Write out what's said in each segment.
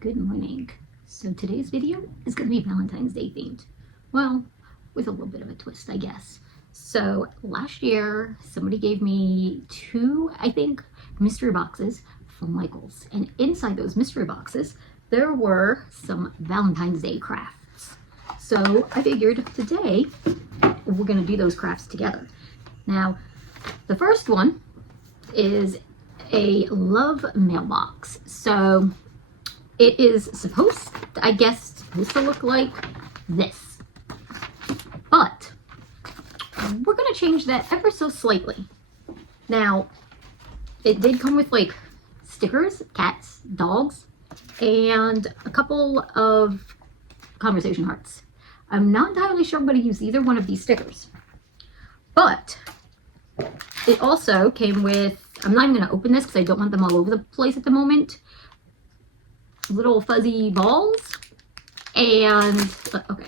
Good morning. So today's video is going to be Valentine's Day themed. Well, with a little bit of a twist, I guess. So last year, somebody gave me two, I think, mystery boxes from Michael's. And inside those mystery boxes, there were some Valentine's Day crafts. So I figured today, we're going to do those crafts together. Now, the first one is a love mailbox. So it is supposed to look like this, but we're going to change that ever so slightly. Now, it did come with like stickers, cats, dogs, and a couple of conversation hearts. I'm not entirely sure I'm going to use either one of these stickers, but it also came with, I'm not even going to open this because I don't want them all over the place at the moment, little fuzzy balls, and okay,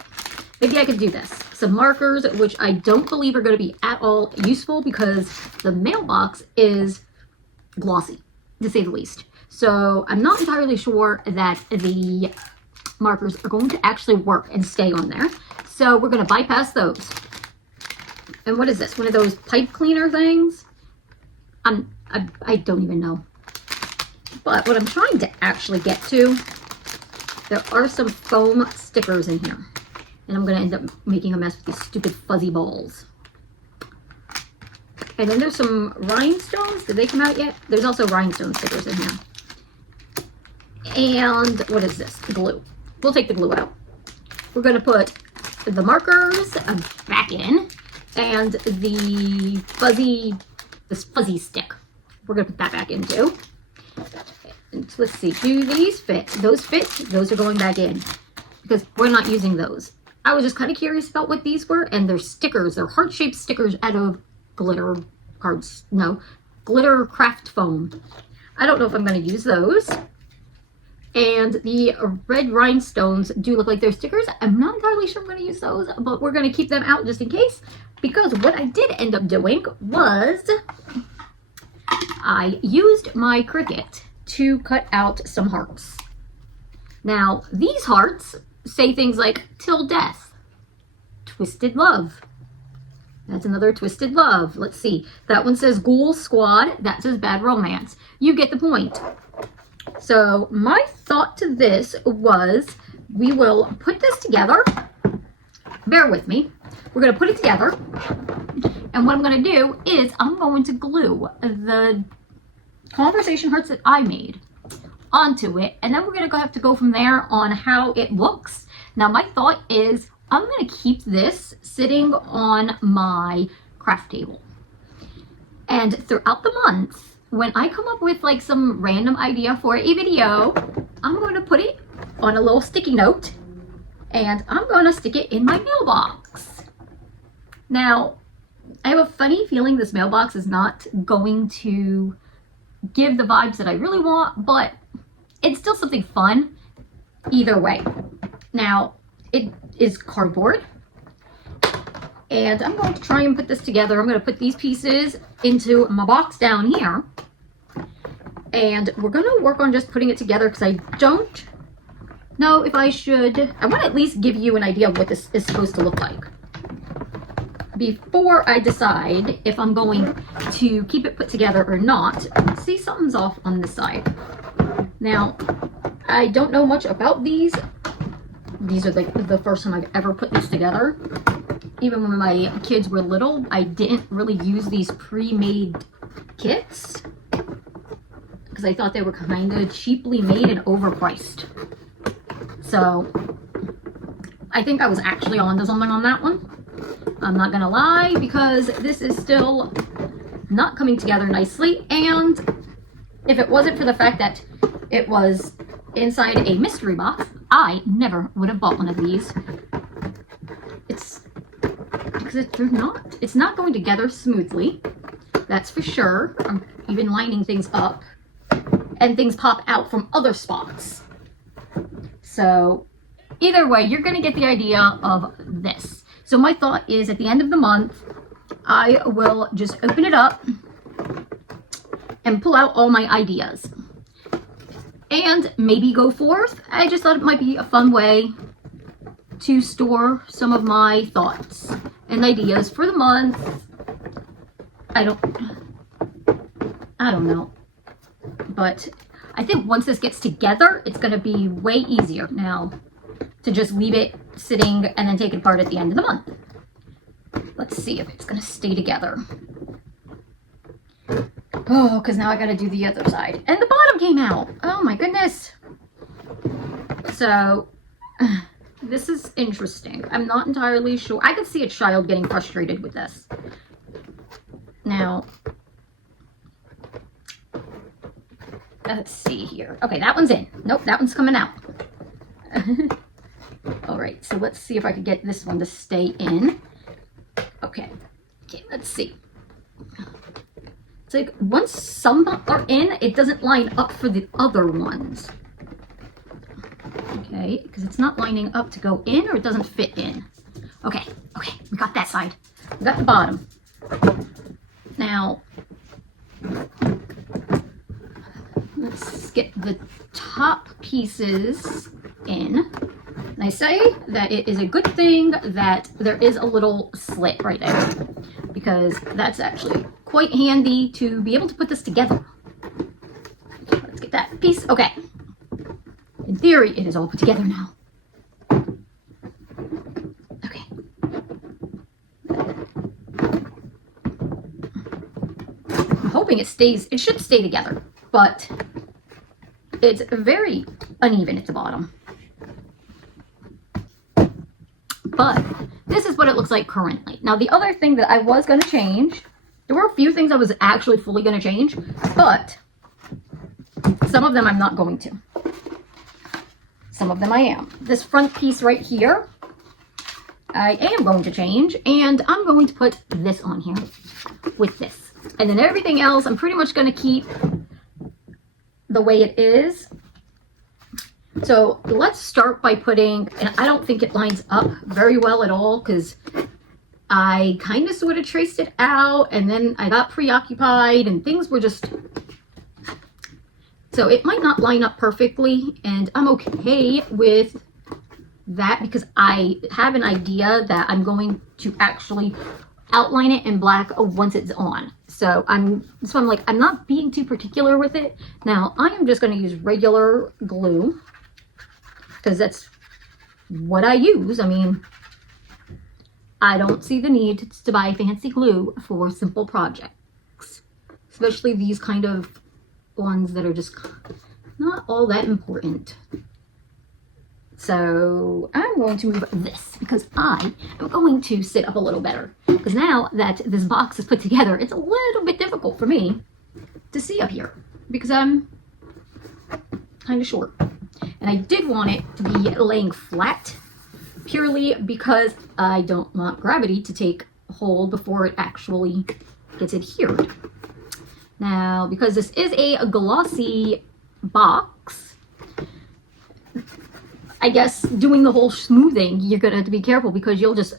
maybe I could do this. Some markers, which I don't believe are going to be at all useful because the mailbox is glossy, to say the least. So I'm not entirely sure that the markers are going to actually work and stay on there. So we're going to bypass those. And what is this? One of those pipe cleaner things? I don't even know. But what I'm trying to actually get to, there are some foam stickers in here. And I'm going to end up making a mess with these stupid fuzzy balls. And then there's some rhinestones. Did they come out yet? There's also rhinestone stickers in here. And what is this? Glue. We'll take the glue out. We're going to put the markers back in. And the this fuzzy stick, we're going to put that back in too. And let's see, do these fit? Those fit, those are going back in because we're not using those. I was just kind of curious about what these were, and they're stickers. They're heart-shaped stickers out of glitter cards. No, glitter craft foam. I don't know if I'm going to use those. And the red rhinestones do look like they're stickers. I'm not entirely sure I'm going to use those, but we're going to keep them out just in case, because what I did end up doing was I used my Cricut to cut out some hearts. Now, these hearts say things like till death, twisted love. That's another twisted love. Let's see. That one says ghoul squad. That says bad romance. You get the point. So my thought to this was we will put this together. Bear with me. We're going to put it together. And what I'm going to do is I'm going to glue the conversation hearts that I made onto it, and then we're going to have to go from there on how it looks. Now my thought is I'm going to keep this sitting on my craft table, and throughout the month when I come up with like some random idea for a video, I'm going to put it on a little sticky note and I'm going to stick it in my mailbox. Now I have a funny feeling this mailbox is not going to give the vibes that I really want, but it's still something fun either way. Now, it is cardboard, and I'm going to try and put this together. I'm going to put these pieces into my box down here, and we're going to work on just putting it together because I don't know if I should. I want to at least give you an idea of what this is supposed to look like before I decide if I'm going to keep it put together or not. See, something's off on this side. Now, I don't know much about these. These are the first time I've ever put this together. Even when my kids were little, I didn't really use these pre-made kits because I thought they were kind of cheaply made and overpriced. So, I think I was actually onto something on that one. I'm not gonna lie, because this is still not coming together nicely, and if it wasn't for the fact that it was inside a mystery box, I never would have bought one of these. It's because it's not going together smoothly, that's for sure. I'm even lining things up, and things pop out from other spots. So either way, you're gonna get the idea of this. So my thought is at the end of the month, I will just open it up and pull out all my ideas. and maybe go forth. I just thought it might be a fun way to store some of my thoughts and ideas for the month. I don't know, but I think once this gets together, it's going to be way easier now to just leave it sitting and then take it apart at the end of the month. Let's see if it's going to stay together. Oh, because now I got to do the other side. And the bottom came out. Oh my goodness. So, this is interesting. I'm not entirely sure. I could see a child getting frustrated with this. Now, let's see here. Okay, that one's in. Nope, that one's coming out. All right, so let's see if I could get this one to stay in. Okay, let's see. It's like once some are in, it doesn't line up for the other ones. Okay, because it's not lining up to go in, or it doesn't fit in. Okay, we got that side. We got the bottom. Now, let's get the top pieces in. And I say that it is a good thing that there is a little slit right there, because that's actually quite handy to be able to put this together. Okay, let's get that piece. Okay. In theory, it is all put together now. Okay. I'm hoping it should stay together, but it's very uneven at the bottom. But this is what it looks like currently. Now, the other thing that I was going to change, there were a few things I was actually fully going to change, but some of them I'm not going to. Some of them I am. This front piece right here, I am going to change, and I'm going to put this on here with this. And then everything else, I'm pretty much going to keep the way it is. So let's start by putting, and I don't think it lines up very well at all, because I kind of sort of traced it out, and then I got preoccupied, and things were just, so it might not line up perfectly, and I'm okay with that, because I have an idea that I'm going to actually outline it in black once it's on. So I'm like, I'm not being too particular with it. Now, I am just going to use regular glue, because that's what I use. I mean, I don't see the need to buy fancy glue for simple projects, especially these kind of ones that are just not all that important. So I'm going to move this, because I am going to sit up a little better, because now that this box is put together, it's a little bit difficult for me to see up here, because I'm kind of short. And I did want it to be laying flat, purely because I don't want gravity to take hold before it actually gets adhered. Now, because this is a glossy box, I guess doing the whole smoothing, you're going to have to be careful, because you'll just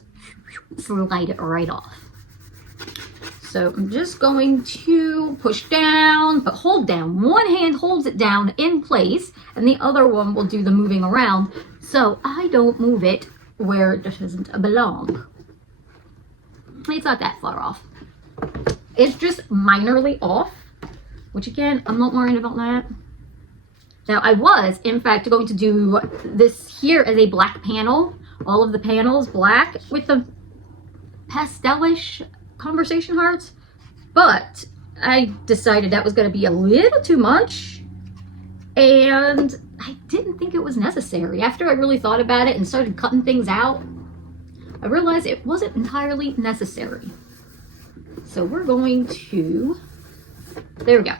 slide it right off. So I'm just going to push down, but hold down. One hand holds it down in place, and the other one will do the moving around, so I don't move it where it doesn't belong. It's not that far off. It's just minorly off, which again, I'm not worried about that. Now, I was, in fact, going to do this here as a black panel. All of the panels black with the pastelish conversation hearts, but I decided that was going to be a little too much, and I didn't think it was necessary. After I really thought about it and started cutting things out, I realized it wasn't entirely necessary. So we're going to, there we go.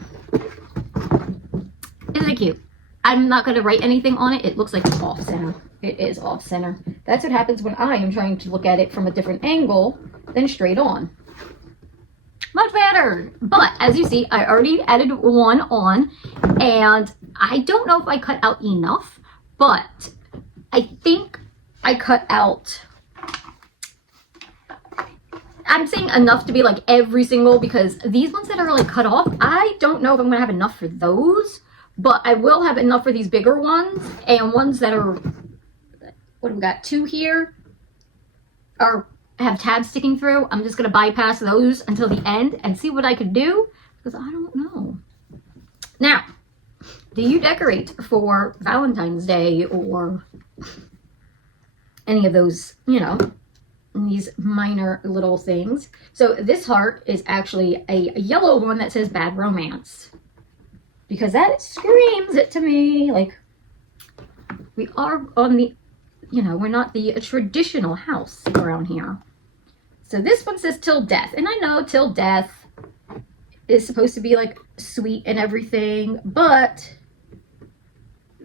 Isn't it cute? I'm not going to write anything on it. It looks like it's off center. It is off center. That's what happens when I am trying to look at it from a different angle than straight on. Much better. But as you see, I already added one on, and I don't know if I cut out enough, but I think I cut out, I'm saying enough to be like every single, because these ones that are like cut off, I don't know if I'm gonna have enough for those, But I will have enough for these bigger ones, and ones that are, what do we got, 2 here, have tabs sticking through. I'm just going to bypass those until the end and see what I could do, because I don't know. Now, do you decorate for Valentine's Day or any of those, you know, these minor little things? So this heart is actually a yellow one that says bad romance, because that screams it to me. Like, we are on the, you know, we're not the traditional house around here. So this one says till death, and I know till death is supposed to be like sweet and everything, but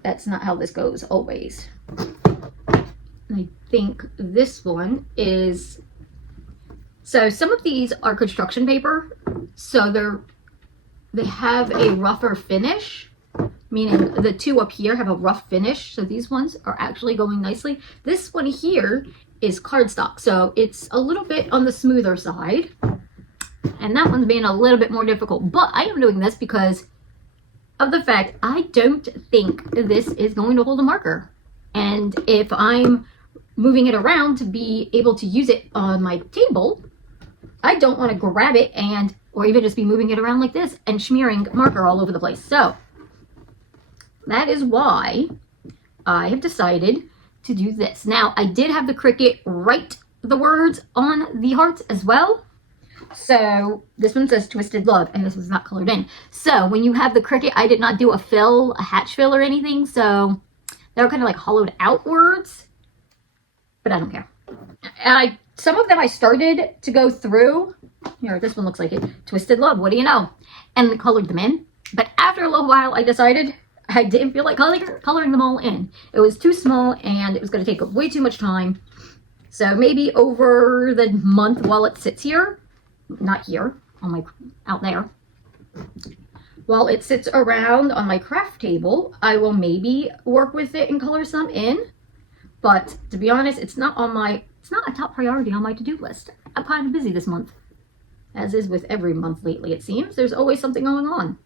that's not how this goes always. I think this one is, so some of these are construction paper, so they have a rougher finish, meaning the 2 up here have a rough finish, so these ones are actually going nicely. This one here is cardstock, so it's a little bit on the smoother side, and that one's being a little bit more difficult. But I am doing this because of the fact I don't think this is going to hold a marker, and if I'm moving it around to be able to use it on my table, I don't want to grab it and, or even just be moving it around like this and smearing marker all over the place. So that is why I have decided to do this. Now, I did have the Cricut write the words on the hearts as well. So this one says Twisted Love, and this was not colored in. So when you have the Cricut, I did not do a fill, a hatch fill or anything. So they're kind of like hollowed out words, but I don't care. And some of them I started to go through. Here, this one looks like it. Twisted Love, what do you know? And colored them in. But after a little while, I decided I didn't feel like coloring them all in. It was too small, and it was going to take way too much time. So maybe over the month while it sits here, not here, on my, out there, while it sits around on my craft table, I will maybe work with it and color some in. But to be honest, it's not a top priority on my to-do list. I'm kind of busy this month, as is with every month lately, it seems. There's always something going on.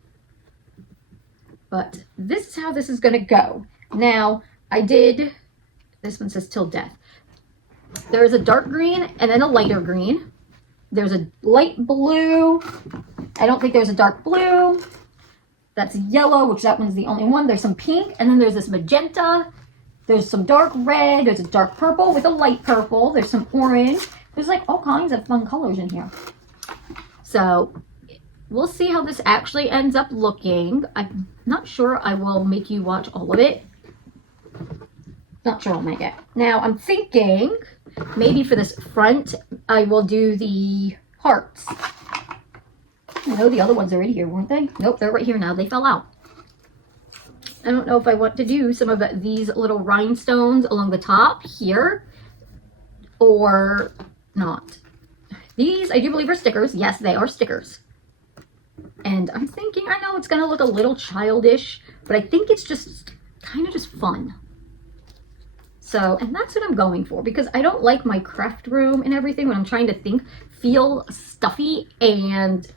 But this is how this is going to go. Now, this one says till death. There is a dark green and then a lighter green. There's a light blue. I don't think there's a dark blue. That's yellow, which that one's the only one. There's some pink, and then there's this magenta. There's some dark red. There's a dark purple with a light purple. There's some orange. There's like all kinds of fun colors in here. So we'll see how this actually ends up looking. I'm not sure I will make you watch all of it. Not sure I'll make it. Now I'm thinking maybe for this front, I will do the hearts. I know the other ones are already here, weren't they? Nope, they're right here now. They fell out. I don't know if I want to do some of these little rhinestones along the top here or not. These, I do believe, are stickers. Yes, they are stickers. And I'm thinking, I know it's going to look a little childish, but I think it's just kind of just fun. So, and that's what I'm going for, because I don't like my craft room and everything when I'm trying to feel stuffy and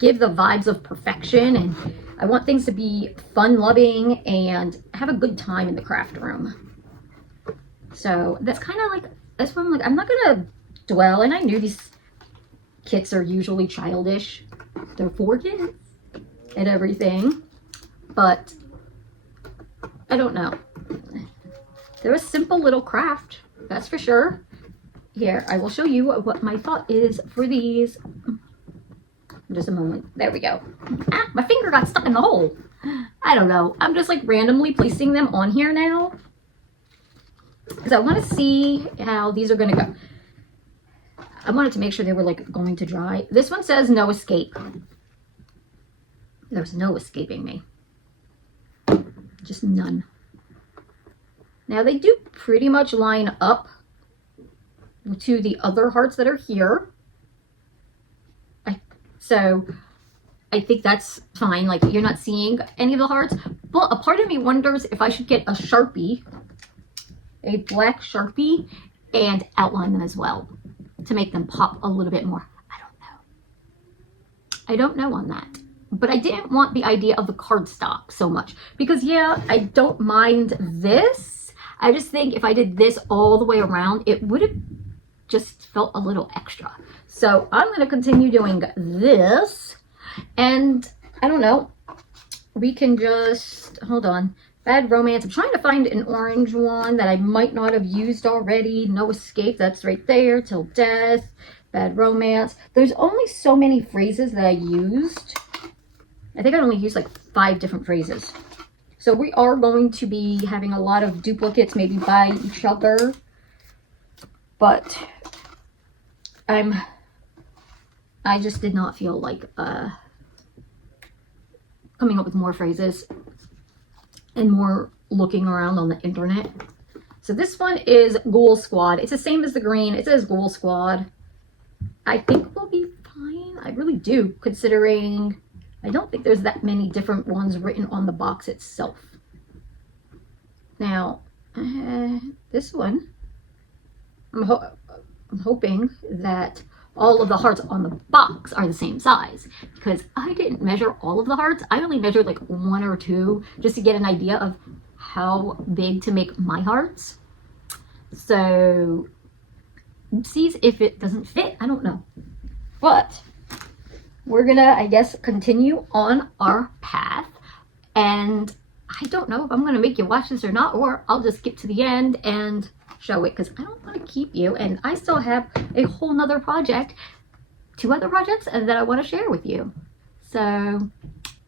give the vibes of perfection, and I want things to be fun-loving and have a good time in the craft room. So that's kind of like, that's why I'm like, I'm not gonna dwell, and I knew these kits are usually childish. They're for kids and everything, but I don't know. They're a simple little craft, that's for sure. Here, I will show you what my thought is for these. Just a moment. There we go. Ah, my finger got stuck in the hole. I don't know. I'm just like randomly placing them on here now, because I want to see how these are going to go. I wanted to make sure they were like going to dry. This one says no escape. There's no escaping me. Just none. Now they do pretty much line up to the other hearts that are here. So I think that's fine. Like, you're not seeing any of the hearts. But a part of me wonders if I should get a Sharpie, a black Sharpie, and outline them as well to make them pop a little bit more. I don't know on that. but I didn't want the idea of the cardstock so much because yeah, I don't mind this. I just think if I did this all the way around, it would have just felt a little extra. So I'm going to continue doing this, and I don't know, we can just, hold on, Bad Romance. I'm trying to find an orange one that I might not have used already. No Escape, that's right there. Till Death, Bad Romance. There's only so many phrases that I used. I think I only used like 5 different phrases. So we are going to be having a lot of duplicates, maybe by each other. But I just did not feel like coming up with more phrases and more looking around on the internet. So this one is Ghoul Squad. It's the same as the green. It says Ghoul Squad. I think we'll be fine. I really do, considering I don't think there's that many different ones written on the box itself. Now, this one, I'm hoping that all of the hearts on the box are the same size, because I didn't measure all of the hearts. I only measured like 1 or 2 just to get an idea of how big to make my hearts. So, oopsies if it doesn't fit, I don't know. But we're gonna, I guess, continue on our path, and I don't know if I'm gonna make you watch this or not, or I'll just skip to the end and show it, because I don't want to keep you, and I still have a whole nother project, 2 other projects that I want to share with you. So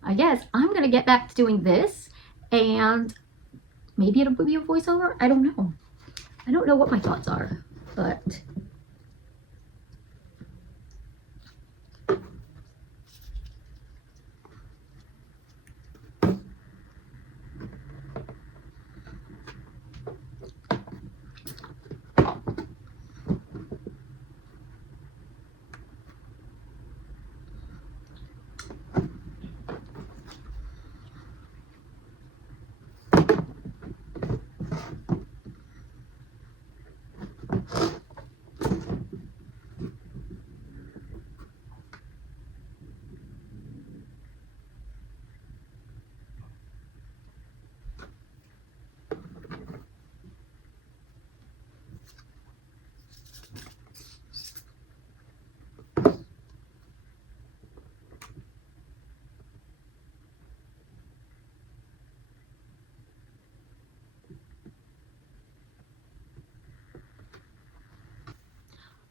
I guess I'm gonna get back to doing this, and maybe it'll be a voiceover. I don't know what my thoughts are, but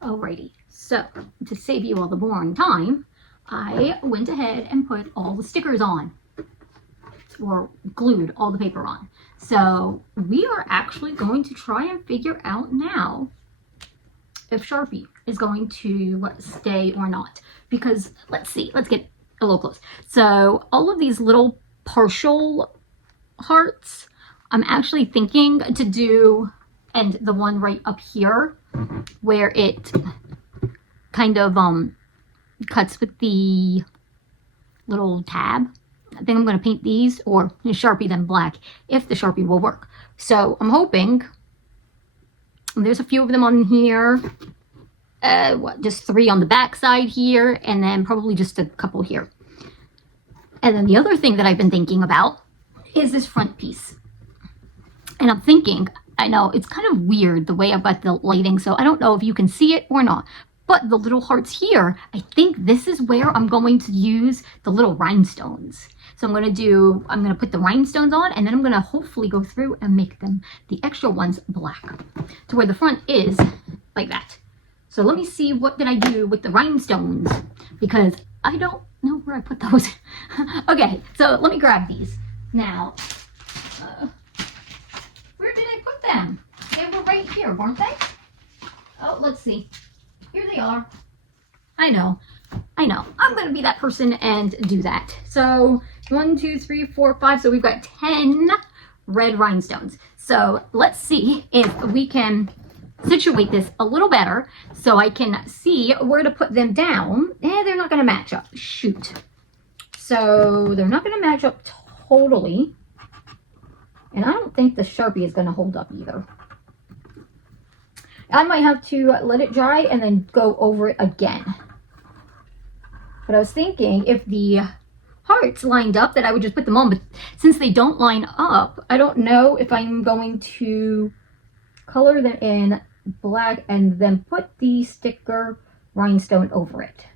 alrighty, so to save you all the boring time, I went ahead and put all the stickers on, or glued all the paper on. So we are actually going to try and figure out now if Sharpie is going to stay or not. Because let's see, let's get a little close. So all of these little partial hearts, I'm actually thinking to do, and the one right up here where it kind of cuts with the little tab. I think I'm going to paint these, or Sharpie them black, if the Sharpie will work. So I'm hoping, there's a few of them on here, just 3 on the back side here, and then probably just a couple here. And then the other thing that I've been thinking about is this front piece. And I'm thinking, I know it's kind of weird the way I've got the lighting, so I don't know if you can see it or not. But the little hearts here, I think this is where I'm going to use the little rhinestones. So I'm going to put the rhinestones on, and then I'm going to hopefully go through and make them, the extra ones, black. To where the front is like that. So let me see, what did I do with the rhinestones? Because I don't know where I put those. Okay, so let me grab these. Now, where did I put them? They were right here, weren't they? Oh, let's see. Here they are. I know. I'm going to be that person and do that. So 1, 2, 3, 4, 5. So we've got 10 red rhinestones. So let's see if we can situate this a little better so I can see where to put them down. They're not going to match up. Shoot. So they're not going to match up totally. And I don't think the Sharpie is going to hold up either. I might have to let it dry and then go over it again. But I was thinking if the hearts lined up that I would just put them on, but since they don't line up, I don't know if I'm going to color them in black and then put the sticker rhinestone over it.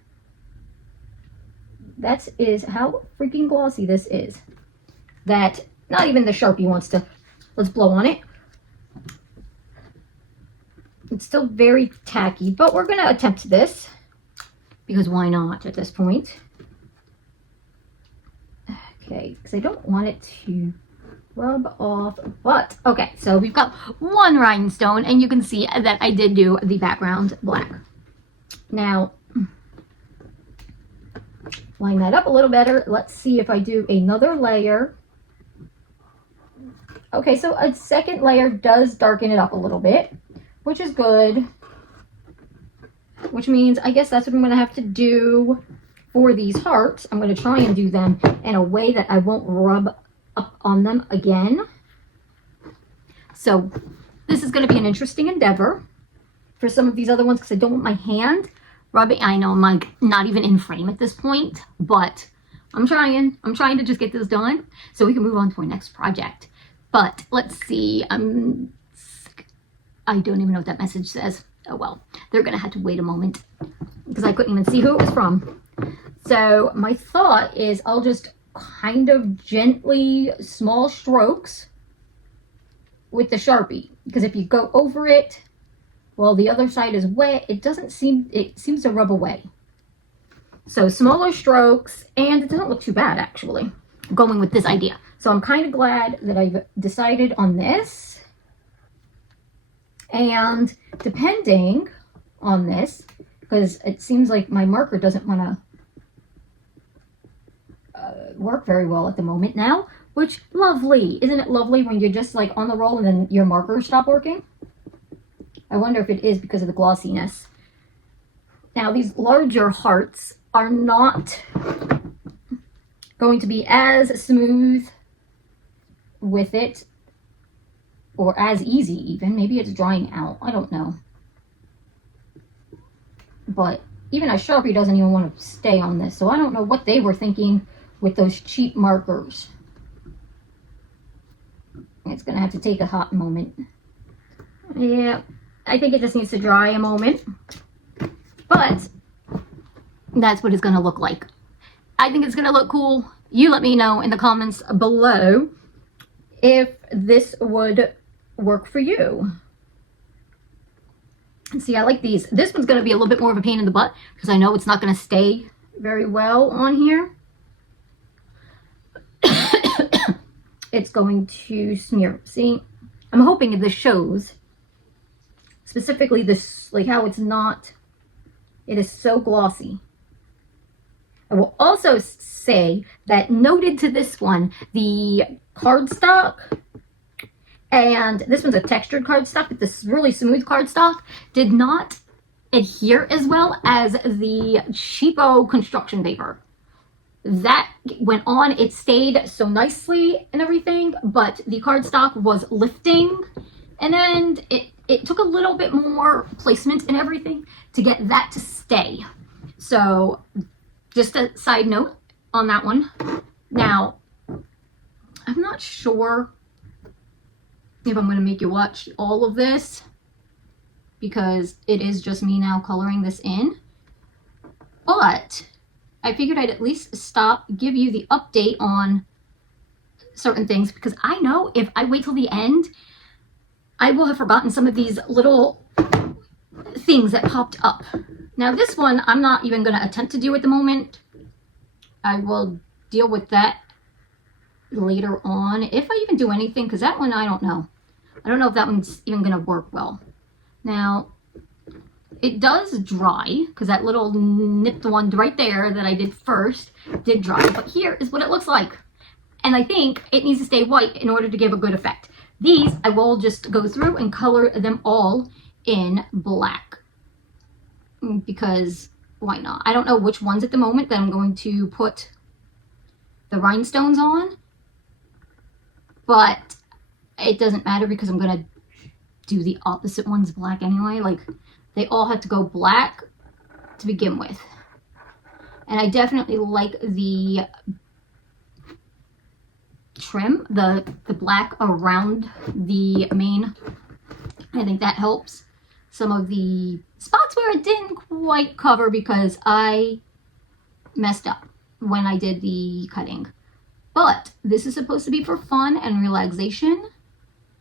That is how freaking glossy this is, that not even the Sharpie wants to. Let's blow on it. It's still very tacky, but we're going to attempt this because why not at this point? Okay, because I don't want it to rub off, but okay, so we've got one rhinestone, and you can see that I did do the background black. Now, line that up a little better. Let's see if I do another layer. Okay, so a second layer does darken it up a little bit, which is good. Which means I guess that's what I'm going to have to do for these hearts. I'm going to try and do them in a way that I won't rub up on them again. So this is going to be an interesting endeavor for some of these other ones because I don't want my hand rubbing. I know I'm like not even in frame at this point, but I'm trying to just get this done so we can move on to our next project. But let's see. I don't even know what that message says. Oh well, they're gonna have to wait a moment because I couldn't even see who it was from. So my thought is I'll just kind of gently small strokes with the Sharpie, because if you go over it while the other side is wet, it seems to rub away. So smaller strokes, and it doesn't look too bad actually going with this idea. So I'm kind of glad that I've decided on this. And depending on this, because it seems like my marker doesn't want to work very well at the moment now, which lovely. Isn't it lovely when you're just like on the roll and then your markers stop working? I wonder if it is because of the glossiness. Now these larger hearts are not going to be as smooth with it, or as easy even. Maybe it's drying out. I don't know. But even a Sharpie doesn't even want to stay on this. So I don't know what they were thinking with those cheap markers. It's going to have to take a hot moment. Yeah, I think it just needs to dry a moment. But that's what it's going to look like. I think it's going to look cool. You let me know in the comments below if this would work for you. And see, I like these. This one's going to be a little bit more of a pain in the butt because I know it's not going to stay very well on here. It's going to smear. See, I'm hoping this shows specifically this, like how it's not, it is so glossy. I will also say that noted to this one, the cardstock, and this one's a textured cardstock, but this really smooth cardstock did not adhere as well as the cheapo construction paper. That went on, it stayed so nicely and everything, but the cardstock was lifting, and then it took a little bit more placement and everything to get that to stay. So just a side note on that one. Now, I'm not sure if I'm going to make you watch all of this because it is just me now coloring this in. But I figured I'd at least stop, give you the update on certain things because I know if I wait till the end, I will have forgotten some of these little things that popped up. Now this one, I'm not even going to attempt to do at the moment. I will deal with that later on, if I even do anything, because that one, I don't know. I don't know if that one's even going to work well. Now, it does dry, because that little nipped one right there that I did first did dry, but here is what it looks like. And I think it needs to stay white in order to give a good effect. These, I will just go through and color them all in black, because why not? I don't know which ones at the moment that I'm going to put the rhinestones on, but it doesn't matter because I'm going to do the opposite ones black anyway. Like, they all have to go black to begin with. And I definitely like the trim the black around the mane. I think that helps some of the spots where it didn't quite cover because I messed up when I did the cutting. But this is supposed to be for fun and relaxation.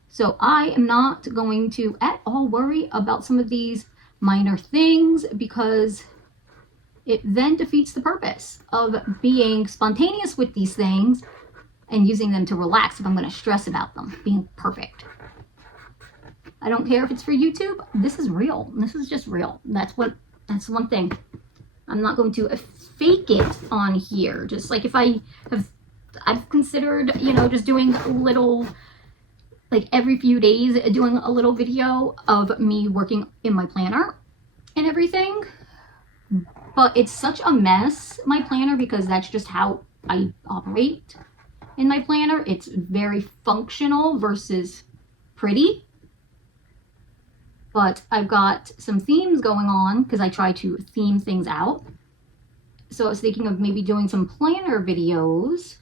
So I am not going to at all worry about some of these minor things because it then defeats the purpose of being spontaneous with these things and using them to relax if I'm going to stress about them being perfect. I don't care if it's for YouTube. This is real. This is just real. That's one thing. I'm not going to fake it on here. Just like if I've considered, you know, just doing a little, like every few days, doing a little video of me working in my planner and everything. But it's such a mess, my planner, because that's just how I operate in my planner. It's very functional versus pretty. But I've got some themes going on because I try to theme things out. So I was thinking of maybe doing some planner videos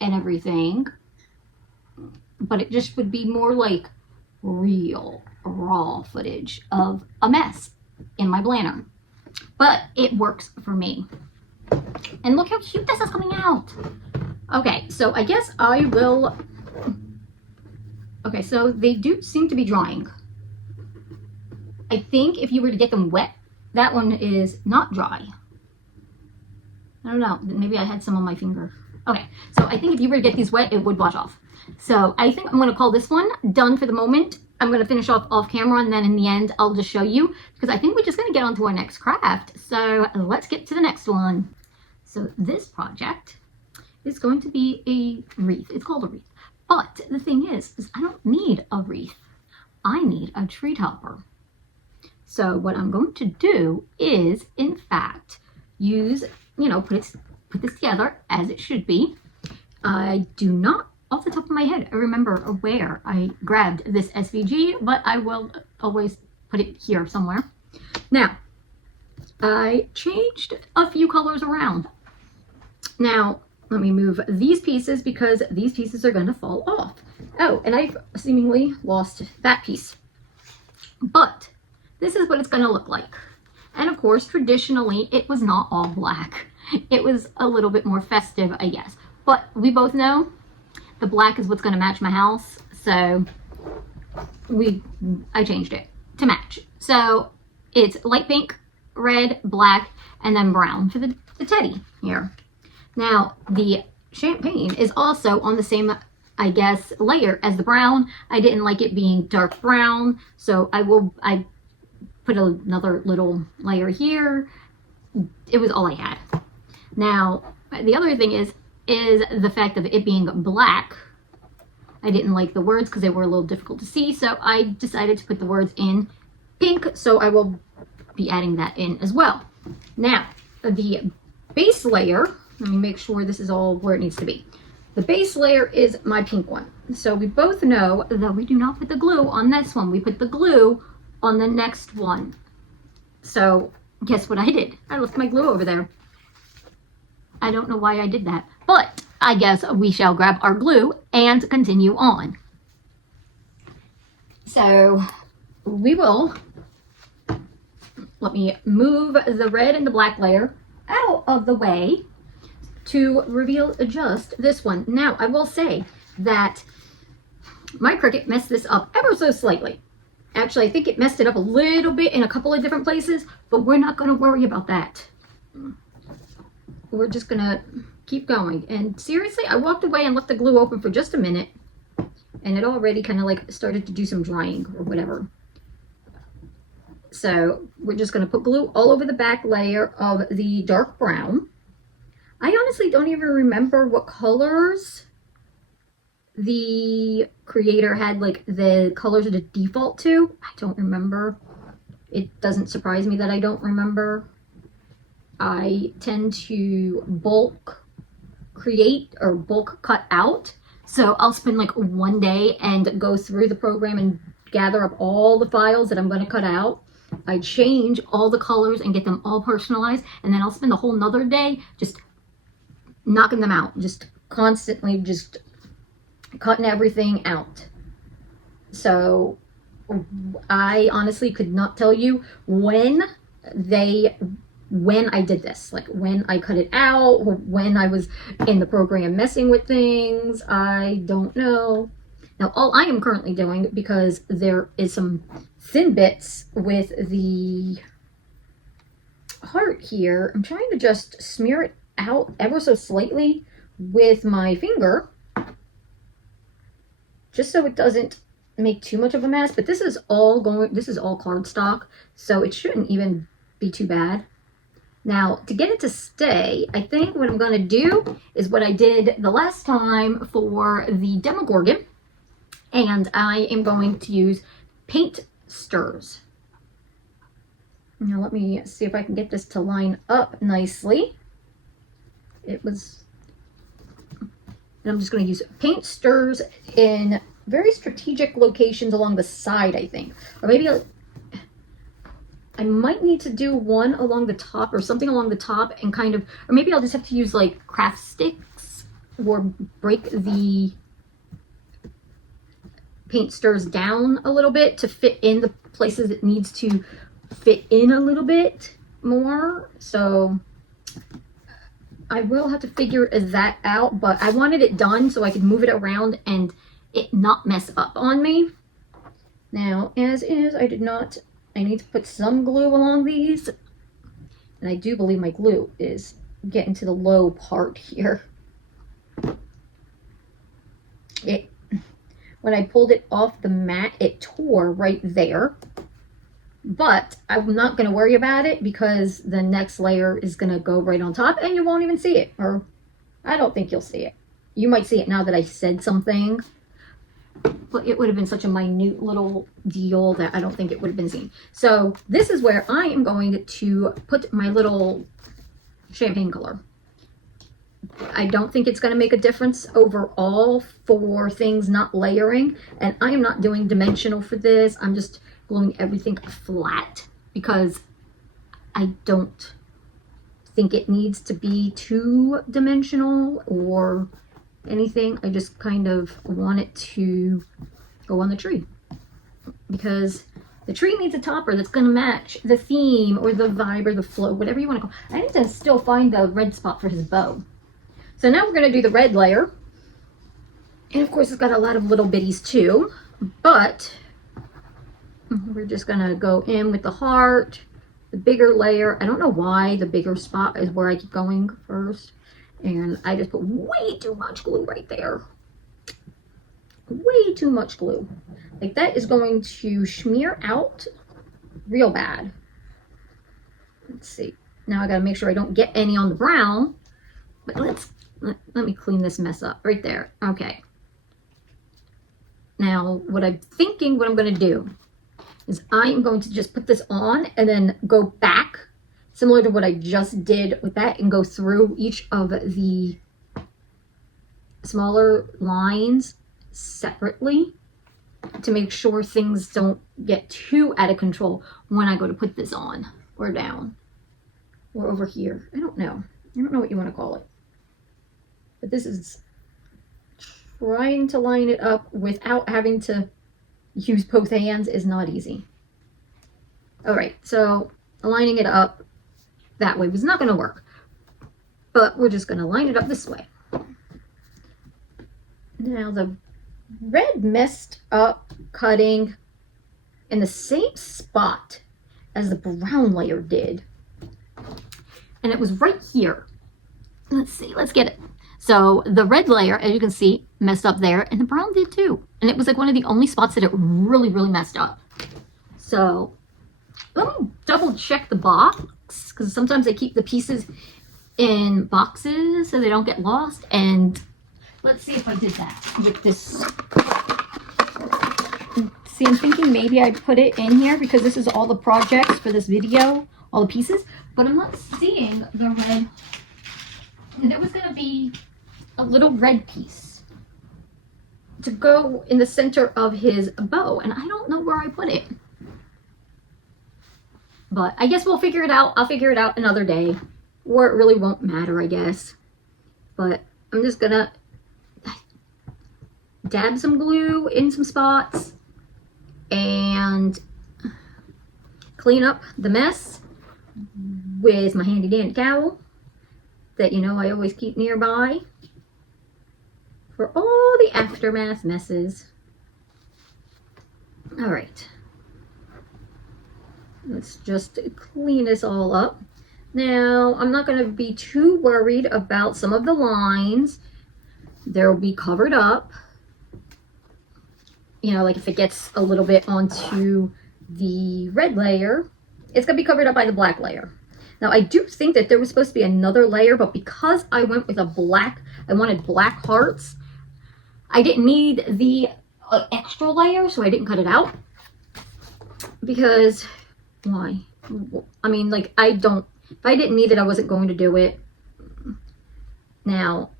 and everything. But it just would be more like real, raw footage of a mess in my planner. But it works for me. And look how cute this is coming out. Okay, so I guess I will... Okay, so they do seem to be drying. I think if you were to get them wet, that one is not dry. I don't know, maybe I had some on my finger. Okay, so I think if you were to get these wet, it would wash off. So I think I'm going to call this one done for the moment. I'm going to finish off camera, and then in the end, I'll just show you, because I think we're just going to get on to our next craft. So let's get to the next one. So this project is going to be a wreath. It's called a wreath. But the thing is I don't need a wreath. I need a tree topper. So what I'm going to do is, in fact, use, you know, put this together as it should be. I do not, off the top of my head, remember where I grabbed this SVG, but I will always put it here somewhere. Now, I changed a few colors around. Now, let me move these pieces because these pieces are going to fall off. Oh, and I've seemingly lost that piece. But this is what it's going to look like. And of course, traditionally, it was not all black. It was a little bit more festive, I guess. But we both know the black is what's going to match my house. So I changed it to match. So it's light pink, red, black, and then brown for the teddy here. Now, the champagne is also on the same, I guess, layer as the brown. I didn't like it being dark brown, so I put another little layer here. It was all I had. Now, the other thing is the fact of it being black. I didn't like the words because they were a little difficult to see, so I decided to put the words in pink, so I will be adding that in as well. Now, the base layer, let me make sure this is all where it needs to be. The base layer is my pink one. So we both know that we do not put the glue on this one. We put the glue on the next one. So guess what I did? I left my glue over there. I don't know why I did that, but I guess we shall grab our glue and continue on. So we will, let me move the red and the black layer out of the way to reveal just this one. Now, I will say that my Cricut messed this up ever so slightly. Actually, I think it messed it up a little bit in a couple of different places, but we're not going to worry about that. We're just going to keep going. And seriously, I walked away and left the glue open for just a minute, and it already kind of like started to do some drying or whatever. So we're just going to put glue all over the back layer of the dark brown. I honestly don't even remember what colors the creator had, like the colors to default to. I don't remember. It doesn't surprise me that I don't remember. I tend to bulk create or bulk cut out. So I'll spend like one day and go through the program and gather up all the files that I'm going to cut out. I change all the colors and get them all personalized. And then I'll spend a whole nother day just knocking them out, just constantly just cutting everything out. So I honestly could not tell you when I did this, like when I cut it out or when I was in the program messing with things. I don't know. Now all I am currently doing, because there is some thin bits with the heart here, I'm trying to just smear it out ever so slightly with my finger, just so it doesn't make too much of a mess. But this is all cardstock, so it shouldn't even be too bad. Now, to get it to stay, I think what I'm going to do is what I did the last time for the Demogorgon, and I am going to use paint stirs. Now, let me see if I can get this to line up nicely. And I'm just going to use paint stirs in very strategic locations along the side, I think. Or maybe I might need to do one along the top or something along the top, and kind of, or maybe I'll just have to use like craft sticks or break the paint stirs down a little bit to fit in the places it needs to fit in a little bit more. So I will have to figure that out, but I wanted it done so I could move it around and it not mess up on me. Now, as is, I need to put some glue along these, and I do believe my glue is getting to the low part here. When I pulled it off the mat, it tore right there. But I'm not going to worry about it, because the next layer is going to go right on top and you won't even see it. Or I don't think you'll see it. You might see it now that I said something, but it would have been such a minute little deal that I don't think it would have been seen. So this is where I am going to put my little champagne color. I don't think it's going to make a difference overall for things not layering, and I am not doing dimensional for this. I'm just gluing everything flat because I don't think it needs to be too dimensional or anything. I just kind of want it to go on the tree, because the tree needs a topper that's going to match the theme or the vibe or the flow, whatever you want to call it. I need to still find the red spot for his bow. So now we're going to do the red layer. And of course it's got a lot of little bitties too, but we're just going to go in with the heart, the bigger layer. I don't know why the bigger spot is where I keep going first. And I just put way too much glue right there. Way too much glue. Like, that is going to smear out real bad. Let's see. Now I got to make sure I don't get any on the brown. But let me clean this mess up right there. Okay. Now what I'm going to do is I am going to just put this on and then go back, similar to what I just did with that, and go through each of the smaller lines separately to make sure things don't get too out of control when I go to put this on or down or over here. I don't know what you want to call it. But this is trying to line it up without having to use both hands is not easy. All right, so lining it up that way was not going to work, but we're just going to line it up this way. Now the red messed up cutting in the same spot as the brown layer did, and it was right here. Let's see, let's get it. So the red layer, as you can see, messed up there, and the brown did too. And it was like one of the only spots that it really, really messed up. So let me double check the box, because sometimes they keep the pieces in boxes so they don't get lost. And let's see if I did that with this. See, I'm thinking maybe I put it in here because this is all the projects for this video, all the pieces, but I'm not seeing the red. And there was going to be a little red piece to go in the center of his bow, and I don't know where I put it. But I guess we'll figure it out. I'll figure it out another day, or it really won't matter, I guess. But I'm just gonna dab some glue in some spots and clean up the mess with my handy dandy towel that, you know, I always keep nearby for all the aftermath messes. All right, let's just clean this all up. Now, I'm not going to be too worried about some of the lines. They'll be covered up. You know, like if it gets a little bit onto the red layer, it's going to be covered up by the black layer. Now, I do think that there was supposed to be another layer, but because I went with a black, I wanted black hearts, I didn't need the extra layer, so I didn't cut it out. Because, why? I mean, like, if I didn't need it, I wasn't going to do it. Now,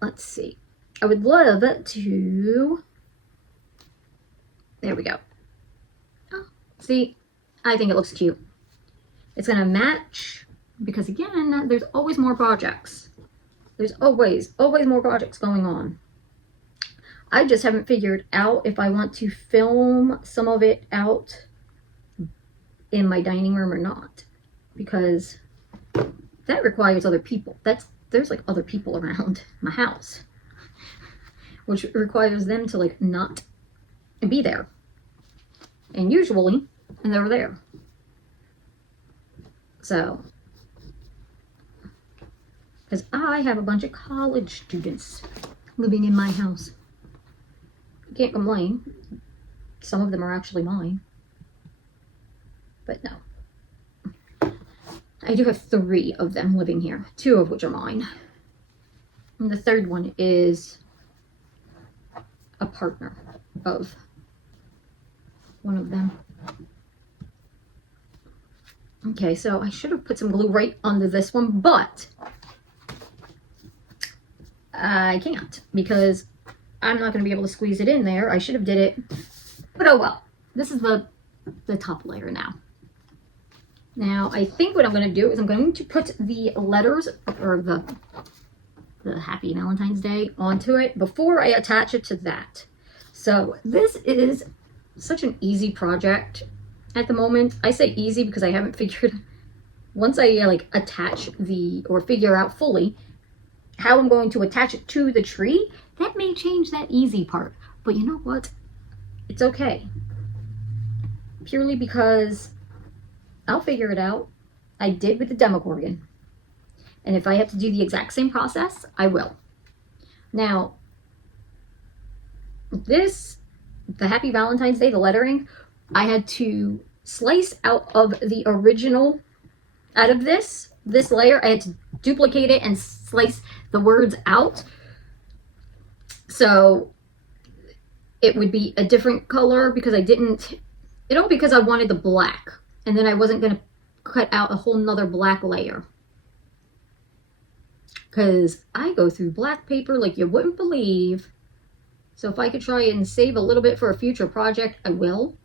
let's see. I would love to, there we go. Oh, see, I think it looks cute. It's going to match because, again, there's always more projects. There's always more projects going on. I just haven't figured out if I want to film some of it out in my dining room or not, because that requires other people. There's like other people around my house, which requires them to like not be there. And usually, they're there. So, because I have a bunch of college students living in my house. Can't complain. Some of them are actually mine. But no. I do have 3 of them living here, 2 of which are mine. And the third one is a partner of one of them. Okay, so I should have put some glue right under this one, but I can't because I'm not going to be able to squeeze it in there. I should have did it, but oh well. This is the top layer now. Now, I think what I'm going to do is I'm going to put the letters, or the Happy Valentine's Day, onto it before I attach it to that. So this is such an easy project at the moment. I say easy because I haven't figured, once I like attach or figure out fully how I'm going to attach it to the tree, that may change that easy part. But you know what? It's okay. Purely because I'll figure it out. I did with the Demogorgon. And if I have to do the exact same process, I will. Now, the Happy Valentine's Day, the lettering, I had to slice out of the original, out of this layer, I had to duplicate it and slice the words out. So it would be a different color because because I wanted the black. And then I wasn't going to cut out a whole nother black layer. Because I go through black paper like you wouldn't believe. So if I could try and save a little bit for a future project, I will.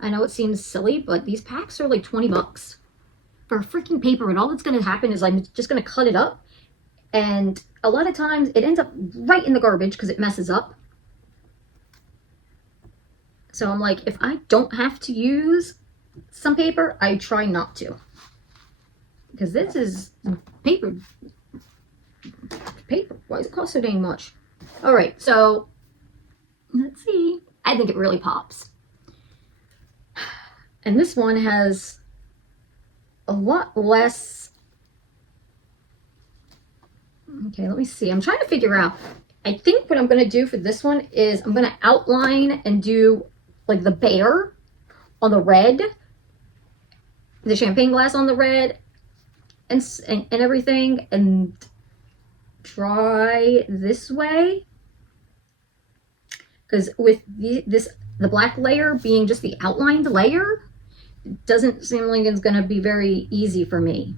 I know it seems silly, but these packs are like 20 bucks for freaking paper. And all that's going to happen is I'm just going to cut it up. And a lot of times it ends up right in the garbage because it messes up. So I'm like, if I don't have to use some paper, I try not to. Because this is paper. Why does it cost so dang much? All right, so let's see. I think it really pops. And this one has a lot less. Okay, let me see. I'm trying to figure out. I think what I'm going to do for this one is I'm going to outline and do like the bear on the red, the champagne glass on the red, and everything, and try this way. Because with the black layer being just the outlined layer, it doesn't seem like it's going to be very easy for me.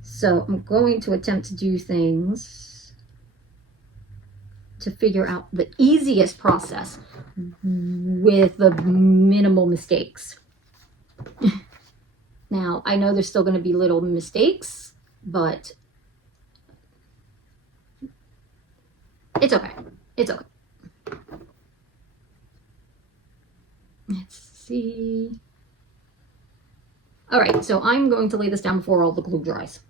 So I'm going to attempt to do things to figure out the easiest process with the minimal mistakes. Now, I know there's still going to be little mistakes, but it's okay. It's okay. Let's see. All right, so I'm going to lay this down before all the glue dries.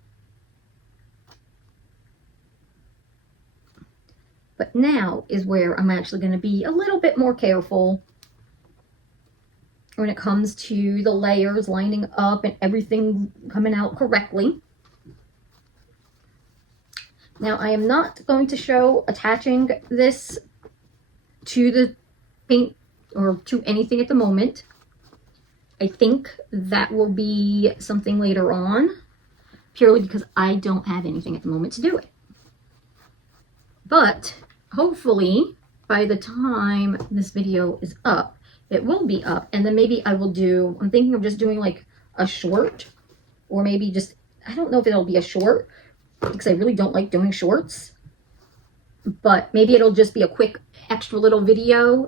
But now is where I'm actually going to be a little bit more careful when it comes to the layers lining up and everything coming out correctly. Now, I am not going to show attaching this to the paint or to anything at the moment. I think that will be something later on, purely because I don't have anything at the moment to do it. But hopefully by the time this video is up, it will be up, and then maybe I will do, I'm thinking of just doing like a short, or maybe just, I don't know if it'll be a short, because I really don't like doing shorts, but maybe it'll just be a quick extra little video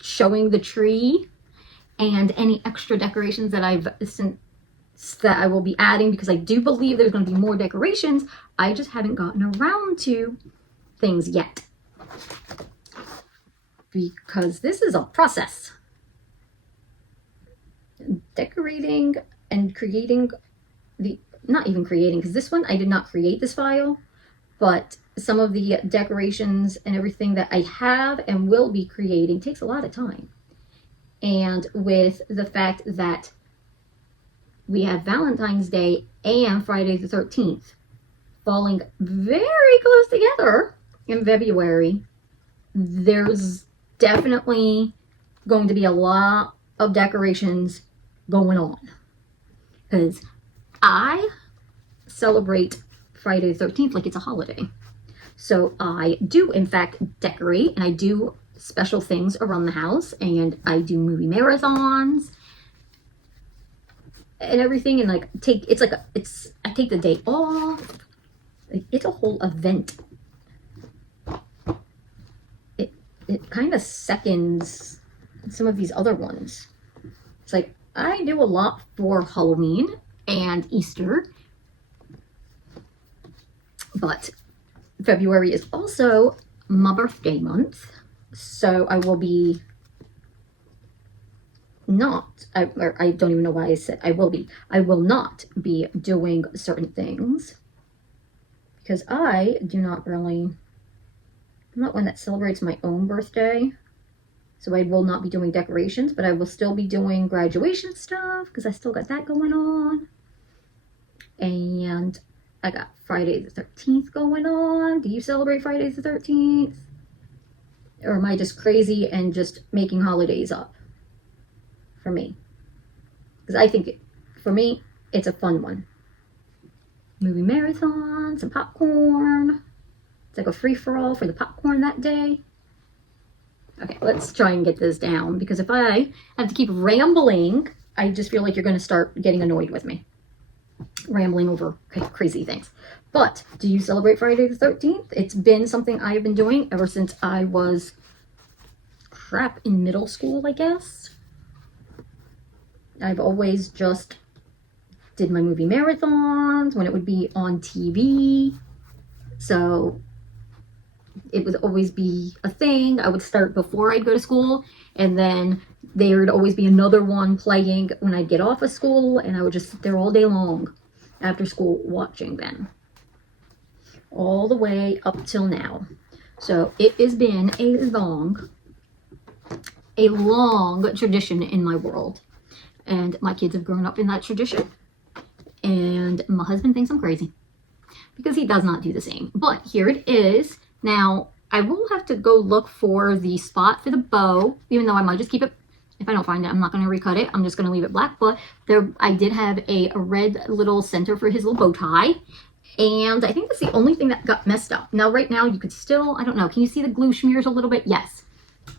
showing the tree and any extra decorations that I will be adding, because I do believe there's going to be more decorations. I just haven't gotten around to things yet, because this is a process. Decorating and creating not even creating, because this one I did not create this file, but some of the decorations and everything that I have and will be creating takes a lot of time. And with the fact that we have Valentine's Day and Friday the 13th falling very close together in February, there's definitely going to be a lot of decorations going on, because I celebrate Friday the 13th like it's a holiday. So I do in fact decorate, and I do special things around the house, and I do movie marathons and everything, and like I take the day off. Like, it's a whole event. It kind of seconds some of these other ones. It's like I do a lot for Halloween and Easter, but February is also my birthday month, so I will be I don't even know why I said I will not be doing certain things, because I do not really, I'm not one that celebrates my own birthday, so I will not be doing decorations, but I will still be doing graduation stuff, because I still got that going on. And I got Friday the 13th going on. Do you celebrate Friday the 13th? Or am I just crazy and just making holidays up for me? Because I think, for me, it's a fun one. Movie marathon, some popcorn. It's like a free-for-all for the popcorn that day. Okay, let's try and get this down, because if I have to keep rambling, I just feel like you're going to start getting annoyed with me. Rambling over crazy things. But do you celebrate Friday the 13th? It's been something I have been doing ever since I was in middle school, I guess. I've always just did my movie marathons when it would be on TV. So it would always be a thing. I would start before I'd go to school, and then there would always be another one playing when I'd get off of school, and I would just sit there all day long after school watching them, all the way up till now. So it has been a long tradition in my world, and my kids have grown up in that tradition, and my husband thinks I'm crazy because he does not do the same. But here it is. Now, I will have to go look for the spot for the bow, even though I might just keep it. If I don't find it, I'm not going to recut it. I'm just going to leave it black. But I did have a red little center for his little bow tie. And I think that's the only thing that got messed up. Now, right now, you could still, I don't know, can you see the glue smears a little bit? Yes.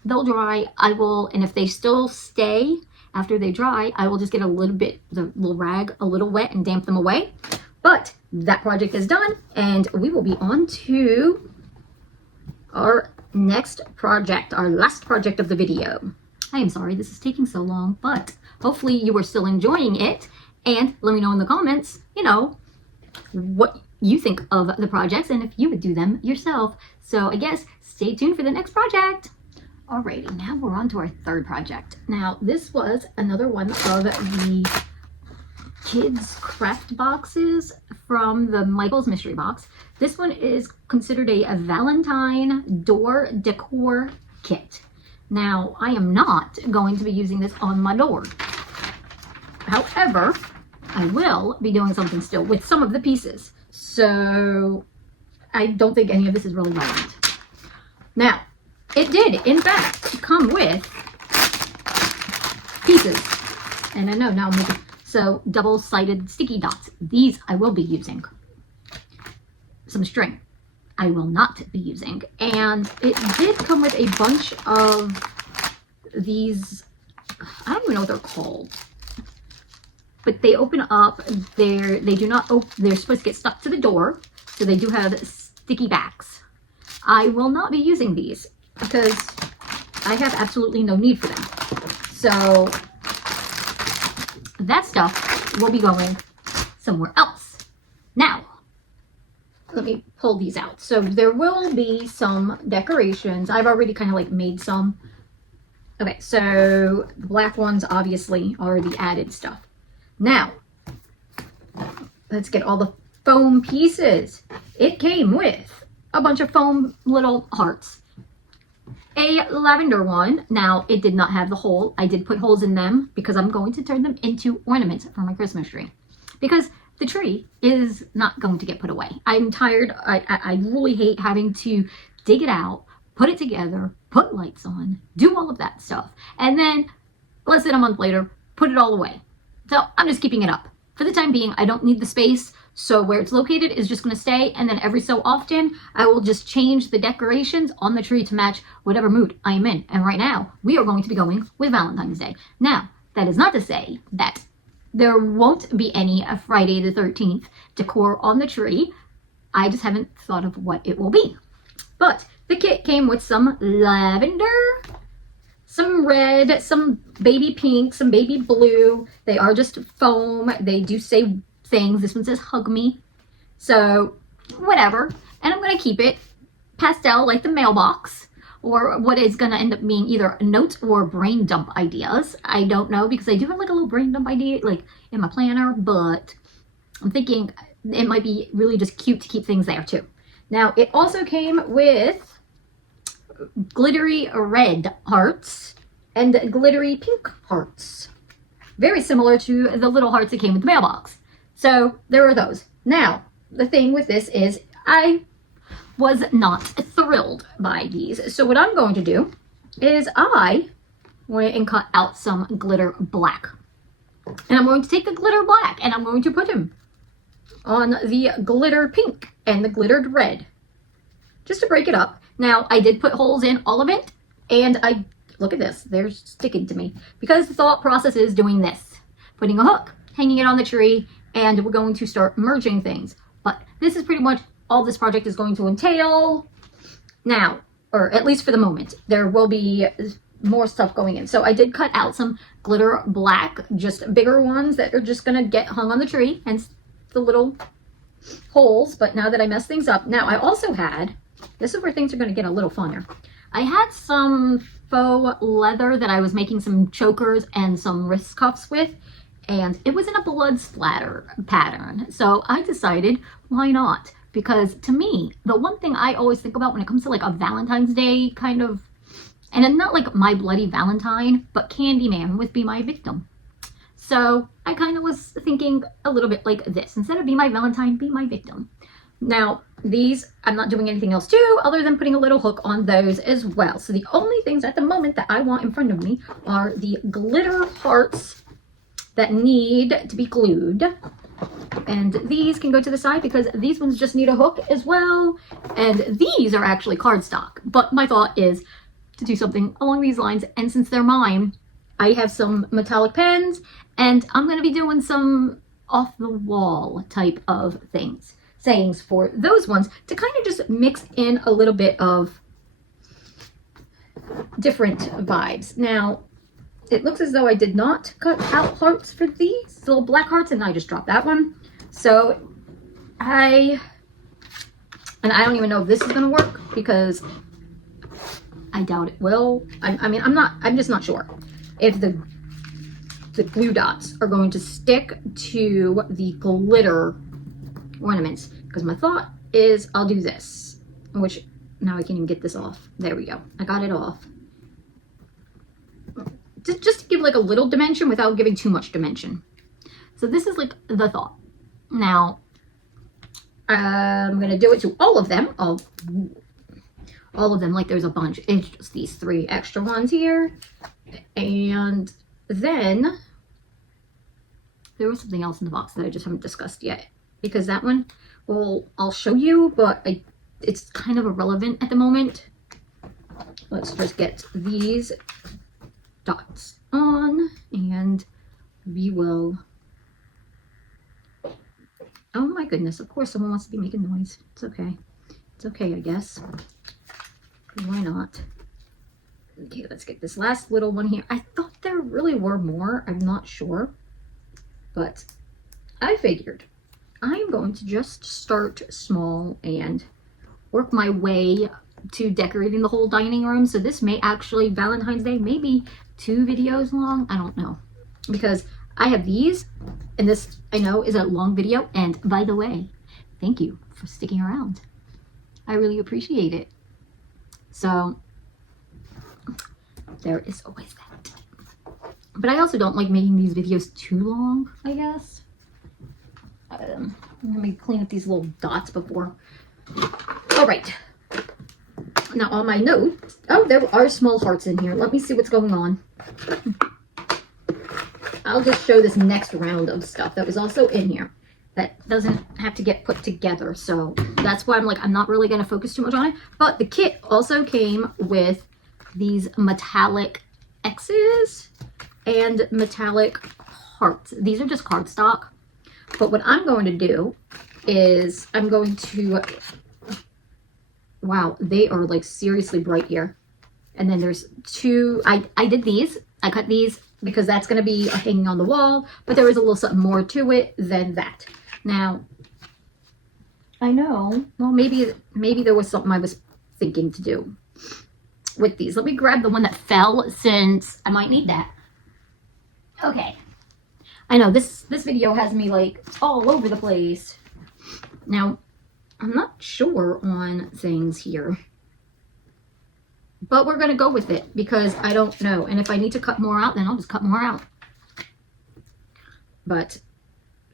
They'll dry. I will, and if they still stay after they dry, I will just get a little bit, the little rag, a little wet and damp them away. But that project is done, and we will be on to our next project, our last project of the video. I am sorry this is taking so long, but hopefully you are still enjoying it. And let me know in the comments, what you think of the projects and if you would do them yourself. So I guess stay tuned for the next project. Alrighty, now we're on to our third project. Now this was another one of the kids craft boxes from the Michael's mystery box. This one is considered a Valentine door decor kit. Now I am not going to be using this on my door. However, I will be doing something still with some of the pieces. So I don't think any of this is really relevant. Now, it did, in fact, come with pieces. And I know now I'm making, so double-sided sticky dots. These I will be using. Some string I will not be using. And it did come with a bunch of these, I don't even know what they're called. But they open up, they do not open, they're supposed to get stuck to the door. So they do have sticky backs. I will not be using these because I have absolutely no need for them. So that stuff will be going somewhere else. Now, let me pull these out. So there will be some decorations. I've already kind of like made some. Okay, so the black ones obviously are the added stuff. Now, let's get all the foam pieces. It came with a bunch of foam little hearts. A lavender one. Now, it did not have the hole. I did put holes in them because I'm going to turn them into ornaments for my Christmas tree. Because the tree is not going to get put away. I'm tired. I really hate having to dig it out, put it together, put lights on, do all of that stuff. And then, less than a month later, put it all away. So I'm just keeping it up. For the time being, I don't need the space. So where it's located is just going to stay. And then every so often, I will just change the decorations on the tree to match whatever mood I am in. And right now, we are going to be going with Valentine's Day. Now, that is not to say that there won't be any Friday the 13th decor on the tree. I just haven't thought of what it will be. But the kit came with some lavender, some red, some baby pink, some baby blue. They are just foam. They do say things. This one says hug me. So whatever. And I'm going to keep it pastel like the mailbox, or what is going to end up being either notes or brain dump ideas. I don't know, because I do have like a little brain dump idea like in my planner, but I'm thinking it might be really just cute to keep things there too. Now it also came with glittery red hearts and glittery pink hearts. Very similar to the little hearts that came with the mailbox. So there are those. Now, the thing with this is I was not thrilled by these. So what I'm going to do is I went and cut out some glitter black. And I'm going to take the glitter black and I'm going to put him on the glitter pink and the glittered red, just to break it up. Now, I did put holes in all of it, and look at this, they're sticking to me, because the thought process is doing this, putting a hook, hanging it on the tree, and we're going to start merging things. But this is pretty much all this project is going to entail now, or at least for the moment. There will be more stuff going in. So I did cut out some glitter black, just bigger ones that are just gonna get hung on the tree, hence the little holes. But now that I messed things up, now I also had, this is where things are going to get a little funner. I had some faux leather that I was making some chokers and some wrist cuffs with, and it was in a blood splatter pattern. So I decided, why not? Because to me, the one thing I always think about when it comes to like a Valentine's Day kind of, and I'm not like My Bloody Valentine, but Candyman with Be My Victim. So I kind of was thinking a little bit like this. Instead of Be My Valentine, Be My Victim. Now, these, I'm not doing anything else to other than putting a little hook on those as well. So the only things at the moment that I want in front of me are the glitter hearts that need to be glued. And these can go to the side because these ones just need a hook as well. And these are actually cardstock. But my thought is to do something along these lines. And since they're mine, I have some metallic pens, and I'm going to be doing some off-the-wall type of sayings for those ones to kind of just mix in a little bit of different vibes. Now, it looks as though I did not cut out hearts for these little black hearts, and I just dropped that one. So I don't even know if this is going to work, because I doubt it will. I'm just not sure if the glue dots are going to stick to the glitter ornaments, because my thought is I'll do this, which now I can't even get this off. There we go. I got it off. Just to give like a little dimension without giving too much dimension. So this is like the thought. Now, I'm going to do it to all of them. All of them, like there's a bunch. It's just these 3 extra ones here. And then there was something else in the box that I just haven't discussed yet. Because that one, well, I'll show you, but it's kind of irrelevant at the moment. Let's just get these dots on, and we will... Oh my goodness, of course someone wants to be making noise. It's okay. It's okay, I guess. Why not? Okay, let's get this last little one here. I thought there really were more. I'm not sure. But I figured I'm going to just start small and work my way to decorating the whole dining room. So this may actually, Valentine's Day, maybe 2 videos long. I don't know. Because I have these, and this, I know, is a long video. And by the way, thank you for sticking around. I really appreciate it. So, there is always that. But I also don't like making these videos too long, I guess. Let me clean up these little dots before. All right. Now on my notes, oh, there are small hearts in here. Let me see what's going on. I'll just show this next round of stuff that was also in here that doesn't have to get put together. So that's why I'm like, I'm not really going to focus too much on it. But the kit also came with these metallic X's and metallic hearts. These are just cardstock. But what I'm going to do is I'm going to, wow, they are like seriously bright here. And then there's 2, I did these. I cut these because that's going to be hanging on the wall, but there is a little something more to it than that. Now, I know, well, maybe there was something I was thinking to do with these. Let me grab the one that fell, since I might need that. Okay. I know this video has me like all over the place. Now, I'm not sure on things here, but we're going to go with it because I don't know. And if I need to cut more out, then I'll just cut more out. But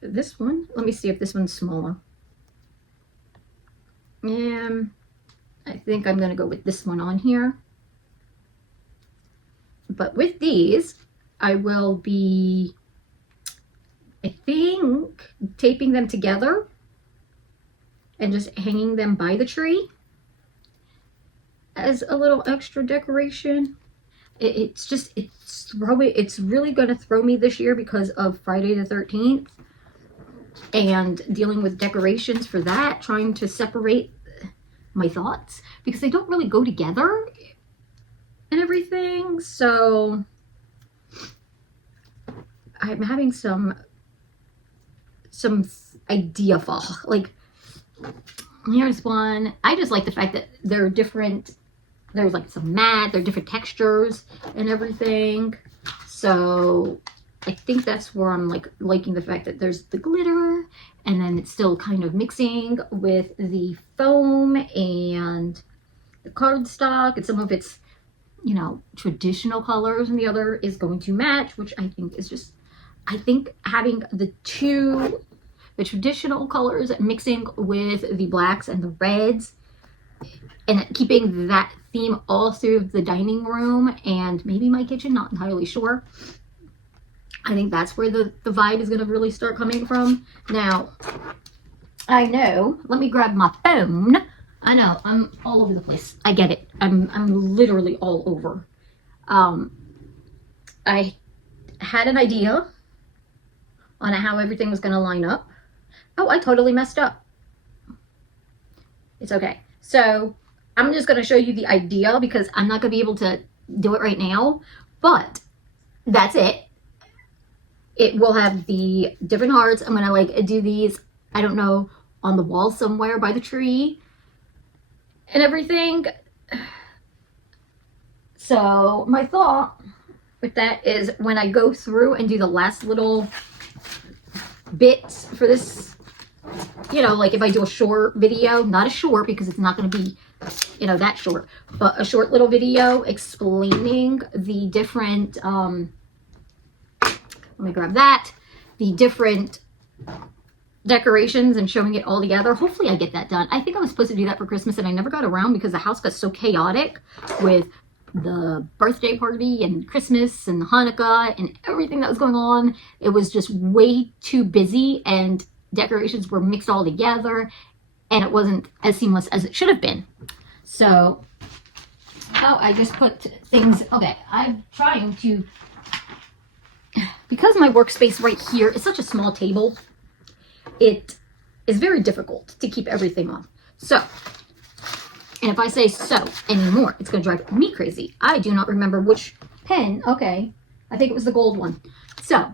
this one, let me see if this one's smaller. I think I'm going to go with this one on here. But with these, I will be, I think, taping them together and just hanging them by the tree as a little extra decoration. It's really going to throw me this year because of Friday the 13th and dealing with decorations for that, trying to separate my thoughts because they don't really go together and everything. So I'm having some idea fall. Like, here's one. I just like the fact that they're different. There's like some matte, they're different textures and everything. So I think that's where I'm like liking the fact that there's the glitter and then it's still kind of mixing with the foam and the cardstock and some of its, you know, traditional colors, and the other is going to match, which I think is just, I think having the traditional colors mixing with the blacks and the reds and keeping that theme all through the dining room and maybe my kitchen, not entirely sure. I think that's where the vibe is going to really start coming from. Now, I know, let me grab my phone. I know, I'm all over the place. I get it. I'm literally all over. I had an idea on how everything was going to line up. Oh, I totally messed up. It's okay. So I'm just going to show you the idea because I'm not going to be able to do it right now, but that's it. It will have the different hearts. I'm going to like do these, I don't know, on the wall somewhere by the tree. and everything. So my thought with that is when I go through and do the last little bits for this, you know, like if I do a short video, not a short because it's not going to be, you know, that short, but a short little video explaining the different, let me grab that, the different decorations and showing it all together. Hopefully I get that done. I think I was supposed to do that for Christmas and I never got around because the house got so chaotic with the birthday party and Christmas and Hanukkah and everything that was going on. It was just way too busy and decorations were mixed all together and it wasn't as seamless as it should have been. So, oh, I just put things, okay, I'm trying to, because my workspace right here is such a small table, it is very difficult to keep everything on. So, and if I say so anymore, it's going to drive me crazy. I do not remember which pen. Okay, I think it was the gold one. So,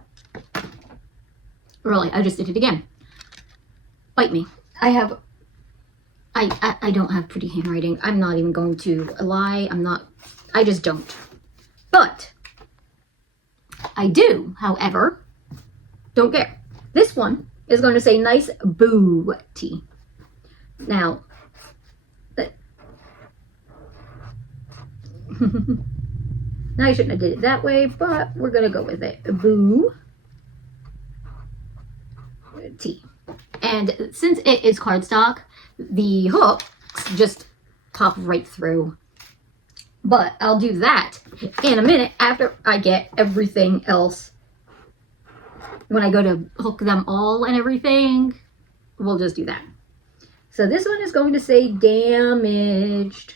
really, I just did it again. Bite me. I don't have pretty handwriting. I'm not even going to lie. I just don't. But, I do, however, don't care. This one is going to say nice booty. Now, now I shouldn't have did it that way, but we're going to go with it. Boo T. And since it is cardstock, the hooks just pop right through. But I'll do that in a minute after I get everything else. When I go to hook them all and everything, we'll just do that. So this one is going to say damaged,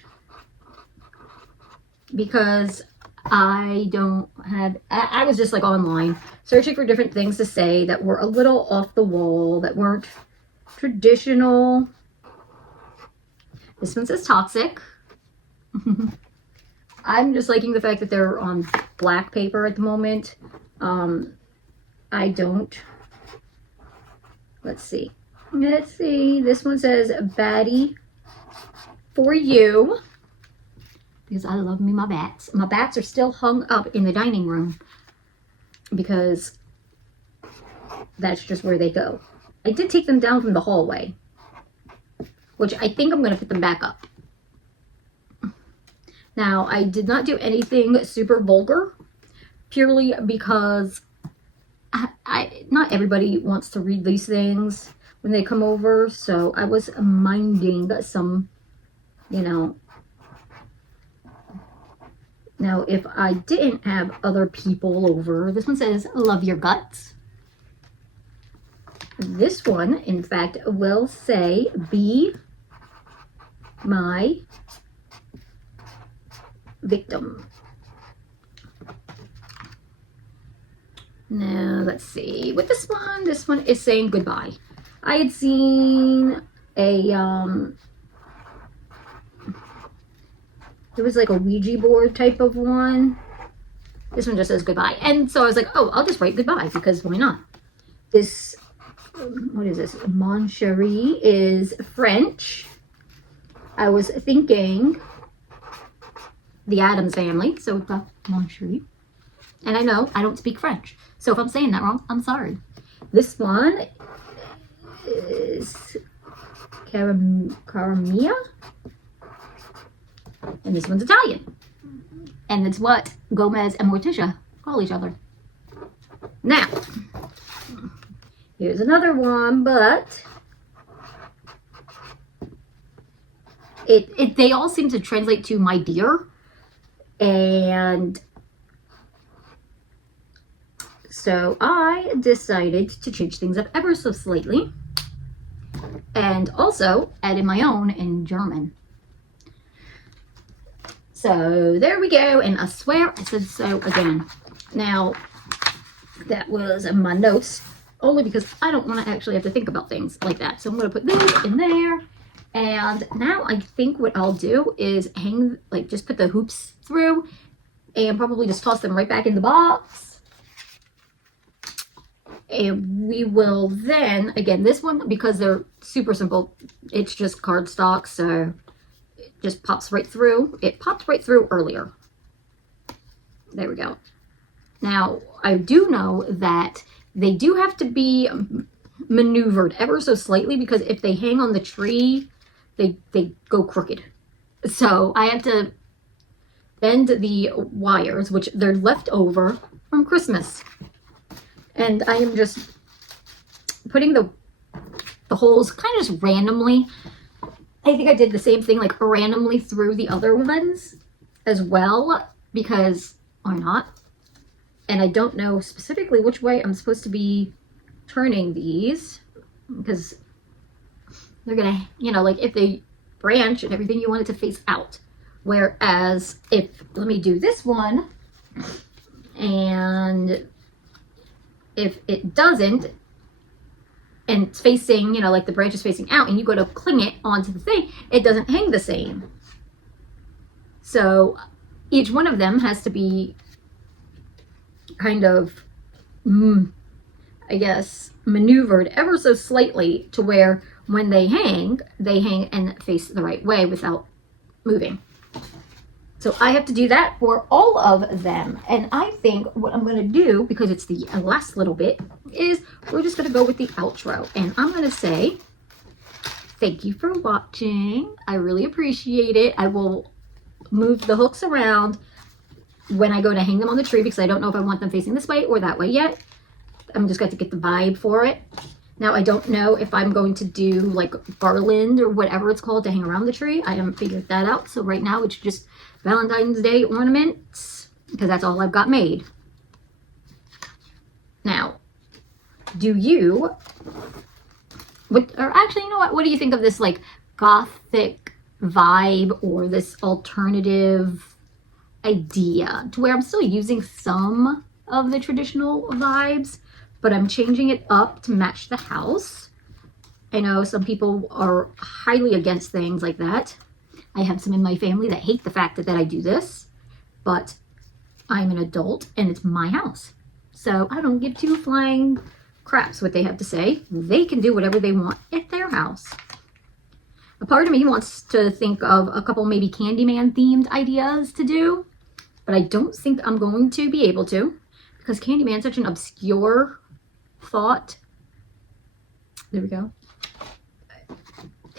because I don't have, I was just like online searching for different things to say that were a little off the wall, that weren't traditional. This one says toxic. I'm just liking the fact that they're on black paper at the moment. I don't. Let's see. This one says baddie for you. Because I love me my bats. My bats are still hung up in the dining room because that's just where they go. I did take them down from the hallway, which I think I'm going to put them back up. Now, I did not do anything super vulgar, purely because not everybody wants to read these things when they come over, so I was minding some, you know. Now, if I didn't have other people over, this one says, love your guts. This one, in fact, will say, be my victim. Now, let's see. With this one is saying goodbye. I had seen a, it was like a Ouija board type of one. This one just says goodbye. And so I was like, oh, I'll just write goodbye because why not? This, what is this? Mon chéri is French. I was thinking the Addams Family. So we've got Mon chéri. And I know I don't speak French. So if I'm saying that wrong, I'm sorry. This one is Caramia. And this one's Italian. And it's what Gomez and Morticia call each other. Now, here's another one, but they all seem to translate to my dear. And so I decided to change things up ever so slightly. And also added my own in German. So there we go, and I swear I said so again. Now, that was my notes, only because I don't want to actually have to think about things like that. So I'm going to put this in there, and now I think what I'll do is hang, like just put the hoops through, and probably just toss them right back in the box. And we will then, again, this one, because they're super simple, it's just cardstock, so just pops right through. It popped right through earlier. There we go. Now, I do know that they do have to be maneuvered ever so slightly, because if they hang on the tree, they go crooked. So I have to bend the wires, which they're left over from Christmas. And I am just putting the holes kind of just randomly. I think I did the same thing, like randomly through the other ones as well, because why not? And I don't know specifically which way I'm supposed to be turning these, because they're gonna, you know, like if they branch and everything, you want it to face out. Whereas if, let me do this one, and if it doesn't, and it's facing, you know, like the branch is facing out, and you go to cling it onto the thing, it doesn't hang the same. So each one of them has to be kind of, I guess, maneuvered ever so slightly to where when they hang and face the right way without moving. So I have to do that for all of them. And I think what I'm going to do, because it's the last little bit, is we're just going to go with the outro. And I'm going to say, thank you for watching. I really appreciate it. I will move the hooks around when I go to hang them on the tree, because I don't know if I want them facing this way or that way yet. I'm just got to get the vibe for it. Now, I don't know if I'm going to do like garland or whatever it's called to hang around the tree. I haven't figured that out. So right now it's just Valentine's Day ornaments, because that's all I've got made. Now, do you, or actually, you know what do you think of this like gothic vibe, or this alternative idea to where I'm still using some of the traditional vibes, but I'm changing it up to match the house? I know some people are highly against things like that. I have some in my family that hate the fact that I do this, but I'm an adult and it's my house. So I don't give two flying craps what they have to say. They can do whatever they want at their house. A part of me wants to think of a couple maybe Candyman themed ideas to do, but I don't think I'm going to be able to, because Candyman's such an obscure thought. There we go.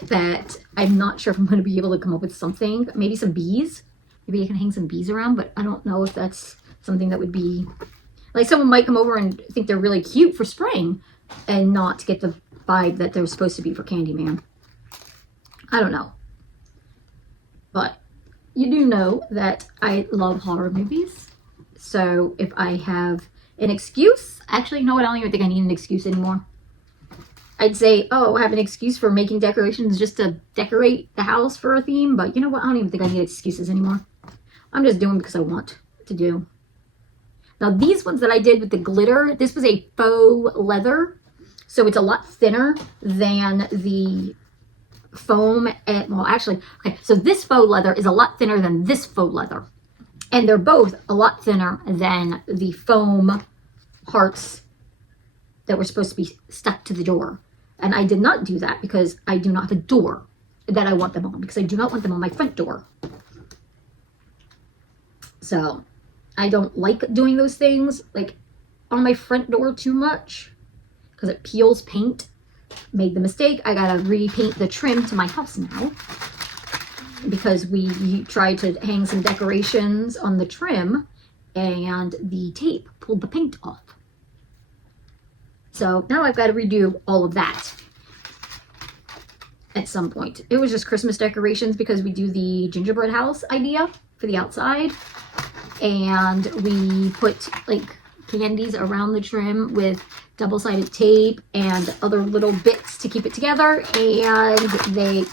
That I'm not sure if I'm going to be able to come up with something. Maybe some bees. Maybe I can hang some bees around, but I don't know if that's something that would be... Like, someone might come over and think they're really cute for spring and not get the vibe that they're supposed to be for Candyman. I don't know. But you do know that I love horror movies. So if I have an excuse... Actually, you know what? I don't even think I need an excuse anymore. I'd say, oh, I have an excuse for making decorations just to decorate the house for a theme. But you know what? I don't even think I need excuses anymore. I'm just doing because I want to do. Now, these ones that I did with the glitter, this was a faux leather. So it's a lot thinner than the foam. Well, actually, okay. So this faux leather is a lot thinner than this faux leather. And they're both a lot thinner than the foam hearts that were supposed to be stuck to the door. And I did not do that because I do not have a door that I want them on, because I do not want them on my front door. So I don't like doing those things like on my front door too much, because it peels paint. Made the mistake. I gotta repaint the trim to my house now, because we tried to hang some decorations on the trim and the tape pulled the paint off. So now I've got to redo all of that at some point. It was just Christmas decorations because we do the gingerbread house idea for the outside. And we put like candies around the trim with double-sided tape and other little bits to keep it together. And they...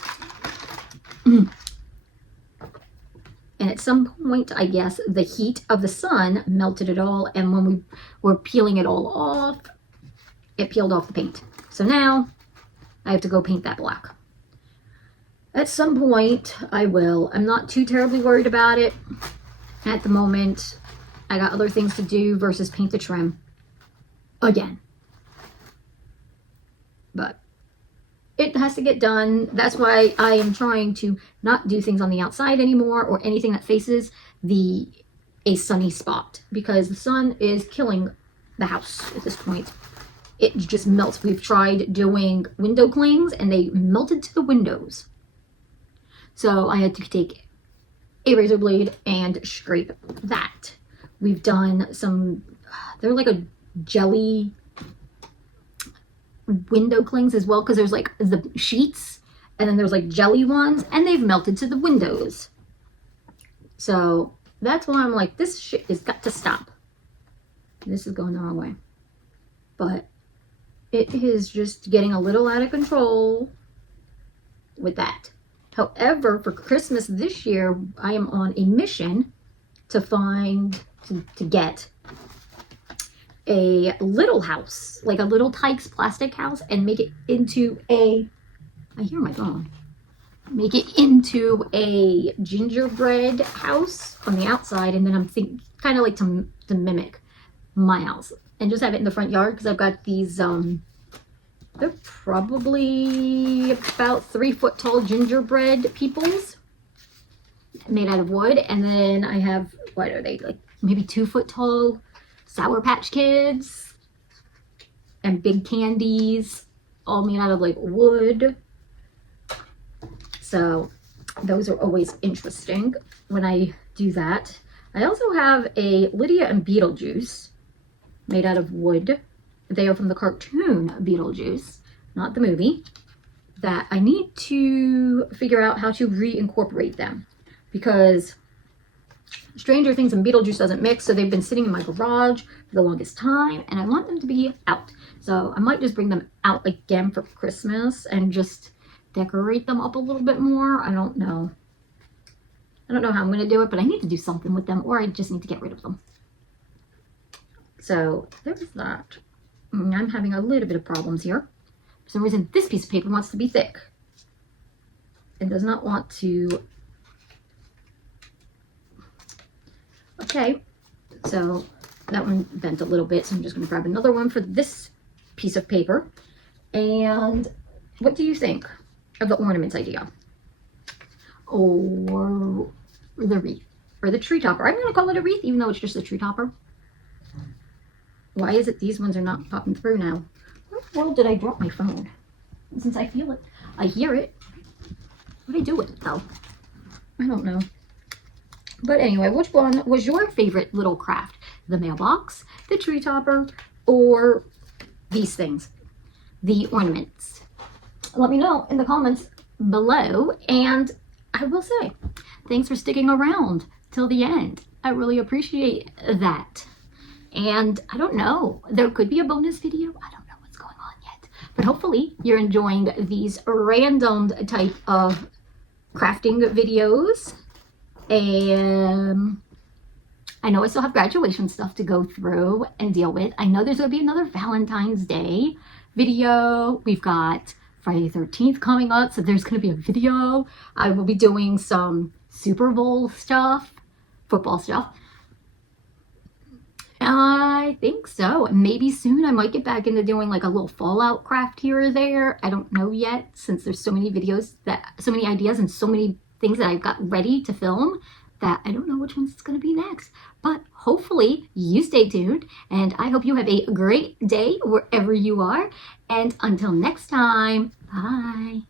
And at some point, I guess, the heat of the sun melted it all. And when we were peeling it all off, it peeled off the paint. So now I have to go paint that black. At some point, I will. I'm not too terribly worried about it. At the moment, I got other things to do versus paint the trim again. But it has to get done. That's why I am trying to not do things on the outside anymore, or anything that faces a sunny spot, because the sun is killing the house at this point. It just melts. We've tried doing window clings and they melted to the windows. So I had to take a razor blade and scrape that. We've done some, they're like a jelly window clings as well, because there's like the sheets and then there's like jelly ones, and they've melted to the windows. So that's why I'm like, this shit has got to stop. This is going the wrong way. But it is just getting a little out of control with that. However, for Christmas this year, I am on a mission to get a little house, like a little Tykes plastic house, and make it into I hear my phone. Make it into a gingerbread house on the outside, and then I'm thinking kind of like to mimic my house, and just have it in the front yard, because I've got these they're probably about 3 foot tall gingerbread peoples made out of wood, and then I have, what are they, like maybe 2 foot tall Sour Patch Kids and big candies, all made out of like wood. So those are always interesting when I do that. I also have a Lydia and Beetlejuice made out of wood. They are from the cartoon Beetlejuice, not the movie, that I need to figure out how to reincorporate them, because Stranger Things and Beetlejuice doesn't mix, so they've been sitting in my garage for the longest time, and I want them to be out. So I might just bring them out again for Christmas and just decorate them up a little bit more. I don't know. I don't know how I'm going to do it, but I need to do something with them, or I just need to get rid of them. So there's that. I'm having a little bit of problems here. For some reason, this piece of paper wants to be thick. It does not want to. Okay, so that one bent a little bit, so I'm just going to grab another one for this piece of paper. And what do you think of the ornaments idea? Or the wreath? Or the tree topper? I'm going to call it a wreath, even though it's just a tree topper. Why is it these ones are not popping through now? Where in the world did I drop my phone? Since I feel it, I hear it. What do I do with it though? I don't know. But anyway, which one was your favorite little craft? The mailbox, the tree topper, or these things? The ornaments. Let me know in the comments below, and I will say, thanks for sticking around till the end. I really appreciate that. And I don't know, there could be a bonus video. I don't know what's going on yet. But hopefully you're enjoying these random type of crafting videos. And I know I still have graduation stuff to go through and deal with. I know there's going to be another Valentine's Day video. We've got Friday the 13th coming up, so there's going to be a video. I will be doing some Super Bowl stuff, football stuff. I think so. Maybe soon I might get back into doing like a little Fallout craft here or there. I don't know yet, since there's so many videos, so many ideas and so many things that I've got ready to film, that I don't know which one's going to be next. But hopefully you stay tuned, and I hope you have a great day wherever you are. And until next time, bye.